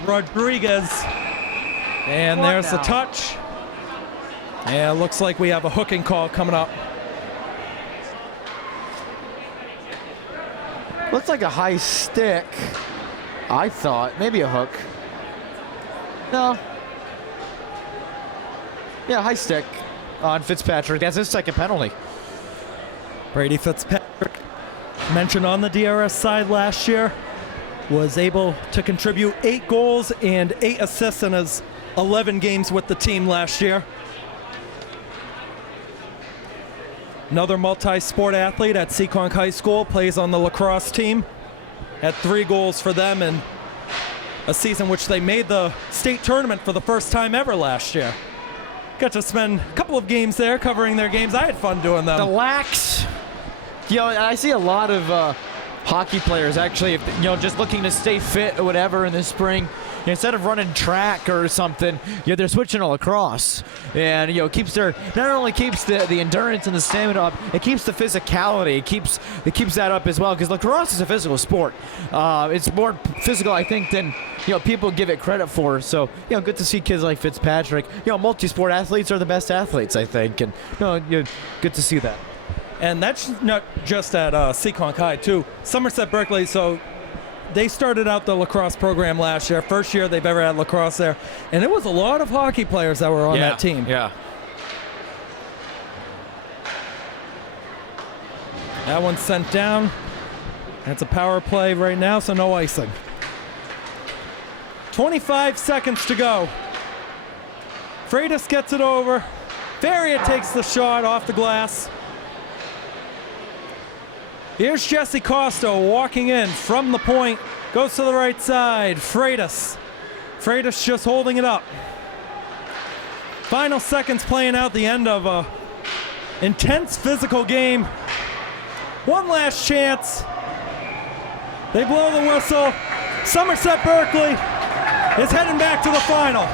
Rodriguez. And there's the touch. And it looks like we have a hooking call coming up. Looks like a high stick. I thought. Maybe a hook. No. Yeah, high stick on Fitzpatrick. That's his second penalty. Brady Fitzpatrick, mentioned on the DRS side last year, was able to contribute 8 goals and 8 assists in his 11 games with the team last year. Another multi-sport athlete at Seekonk High School, plays on the lacrosse team. Had 3 goals for them in a season which they made the state tournament for the first time ever last year. Got to spend a couple of games there covering their games. I had fun doing them. The lax. I see a lot of hockey players actually, just looking to stay fit or whatever in the spring. Instead of running track or something, they're switching to lacrosse, and not only keeps the endurance and the stamina up, it keeps the physicality. It keeps that up as well, because lacrosse is a physical sport. It's more physical, I think, than people give it credit for. So good to see kids like Fitzpatrick. Multi-sport athletes are the best athletes, I think, and good to see that. And that's not just at Seekonk High, too. Somerset Berkley, so they started out the lacrosse program last year. First year they've ever had lacrosse there. And it was a lot of hockey players that were on that team. Yeah. That one's sent down. That's a power play right now, so no icing. 25 seconds to go. Freitas gets it over. Faria takes the shot off the glass. Here's Jesse Costo walking in from the point. Goes to the right side. Freitas. Freitas just holding it up. Final seconds playing out the end of a intense physical game. One last chance. They blow the whistle. Somerset Berkley is heading back to the final.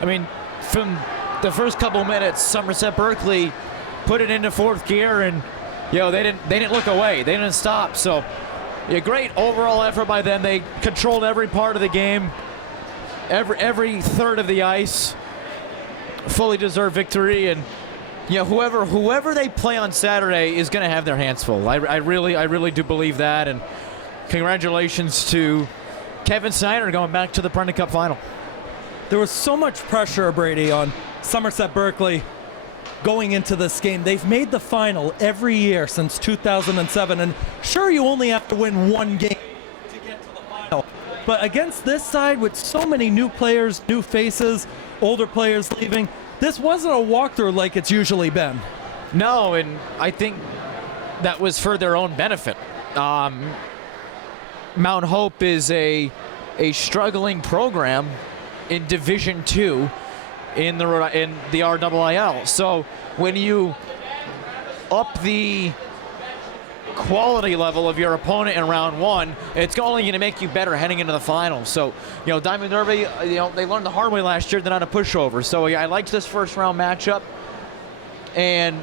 I mean, from the first couple minutes, Somerset Berkley put it into fourth gear, and they didn't look away. They didn't stop. So, great overall effort by them. They controlled every part of the game, every third of the ice. Fully deserved victory, and whoever they play on Saturday is going to have their hands full. I really do believe that, and congratulations to Kevin Snyder going back to the Prenda Cup final. There was so much pressure, Brady, on Somerset Berkley going into this game. They've made the final every year since 2007, and sure, you only have to win one game to get to the final. But against this side, with so many new players, new faces, older players leaving, this wasn't a walkthrough like it's usually been. No, and I think that was for their own benefit. Mount Hope is a struggling program in Division II in the RIIL. So when you up the quality level of your opponent in round one, it's only going to make you better heading into the finals. So, Diamond Derby, they learned the hard way last year. They're not a pushover. So I liked this first round matchup, and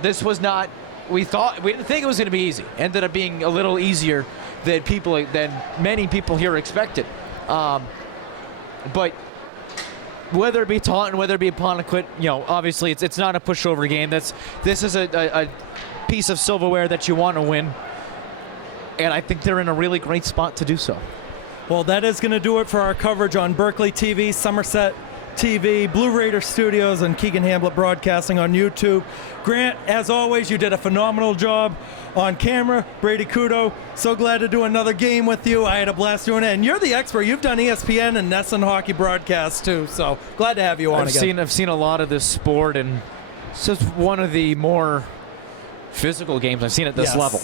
this was not. We didn't think it was going to be easy. Ended up being a little easier than many people here expected. But whether it be Taunton, whether it be Apponequet, obviously it's not a pushover game. This is a piece of silverware that you want to win, and I think they're in a really great spot to do so. Well, that is going to do it for our coverage on Berkeley TV, Somerset TV, Blue Raider Studios, and Keegan Hamblett Broadcasting on YouTube. Grant, as always, you did a phenomenal job on camera. Brady, Couto, so glad to do another game with you. I had a blast doing it, and you're the expert. You've done ESPN and Nesson hockey broadcasts too, so glad to have you on again. I've seen a lot of this sport, and it's just one of the more physical games I've seen at this level.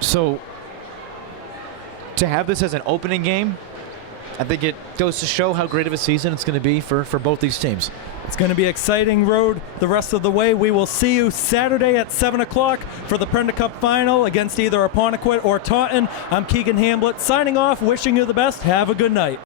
So to have this as an opening game, I think it goes to show how great of a season it's going to be for both these teams. It's going to be an exciting road the rest of the way. We will see you Saturday at 7 o'clock for the Prenda Cup final against either Apponequet or Taunton. I'm Keegan Hamblett signing off, wishing you the best. Have a good night.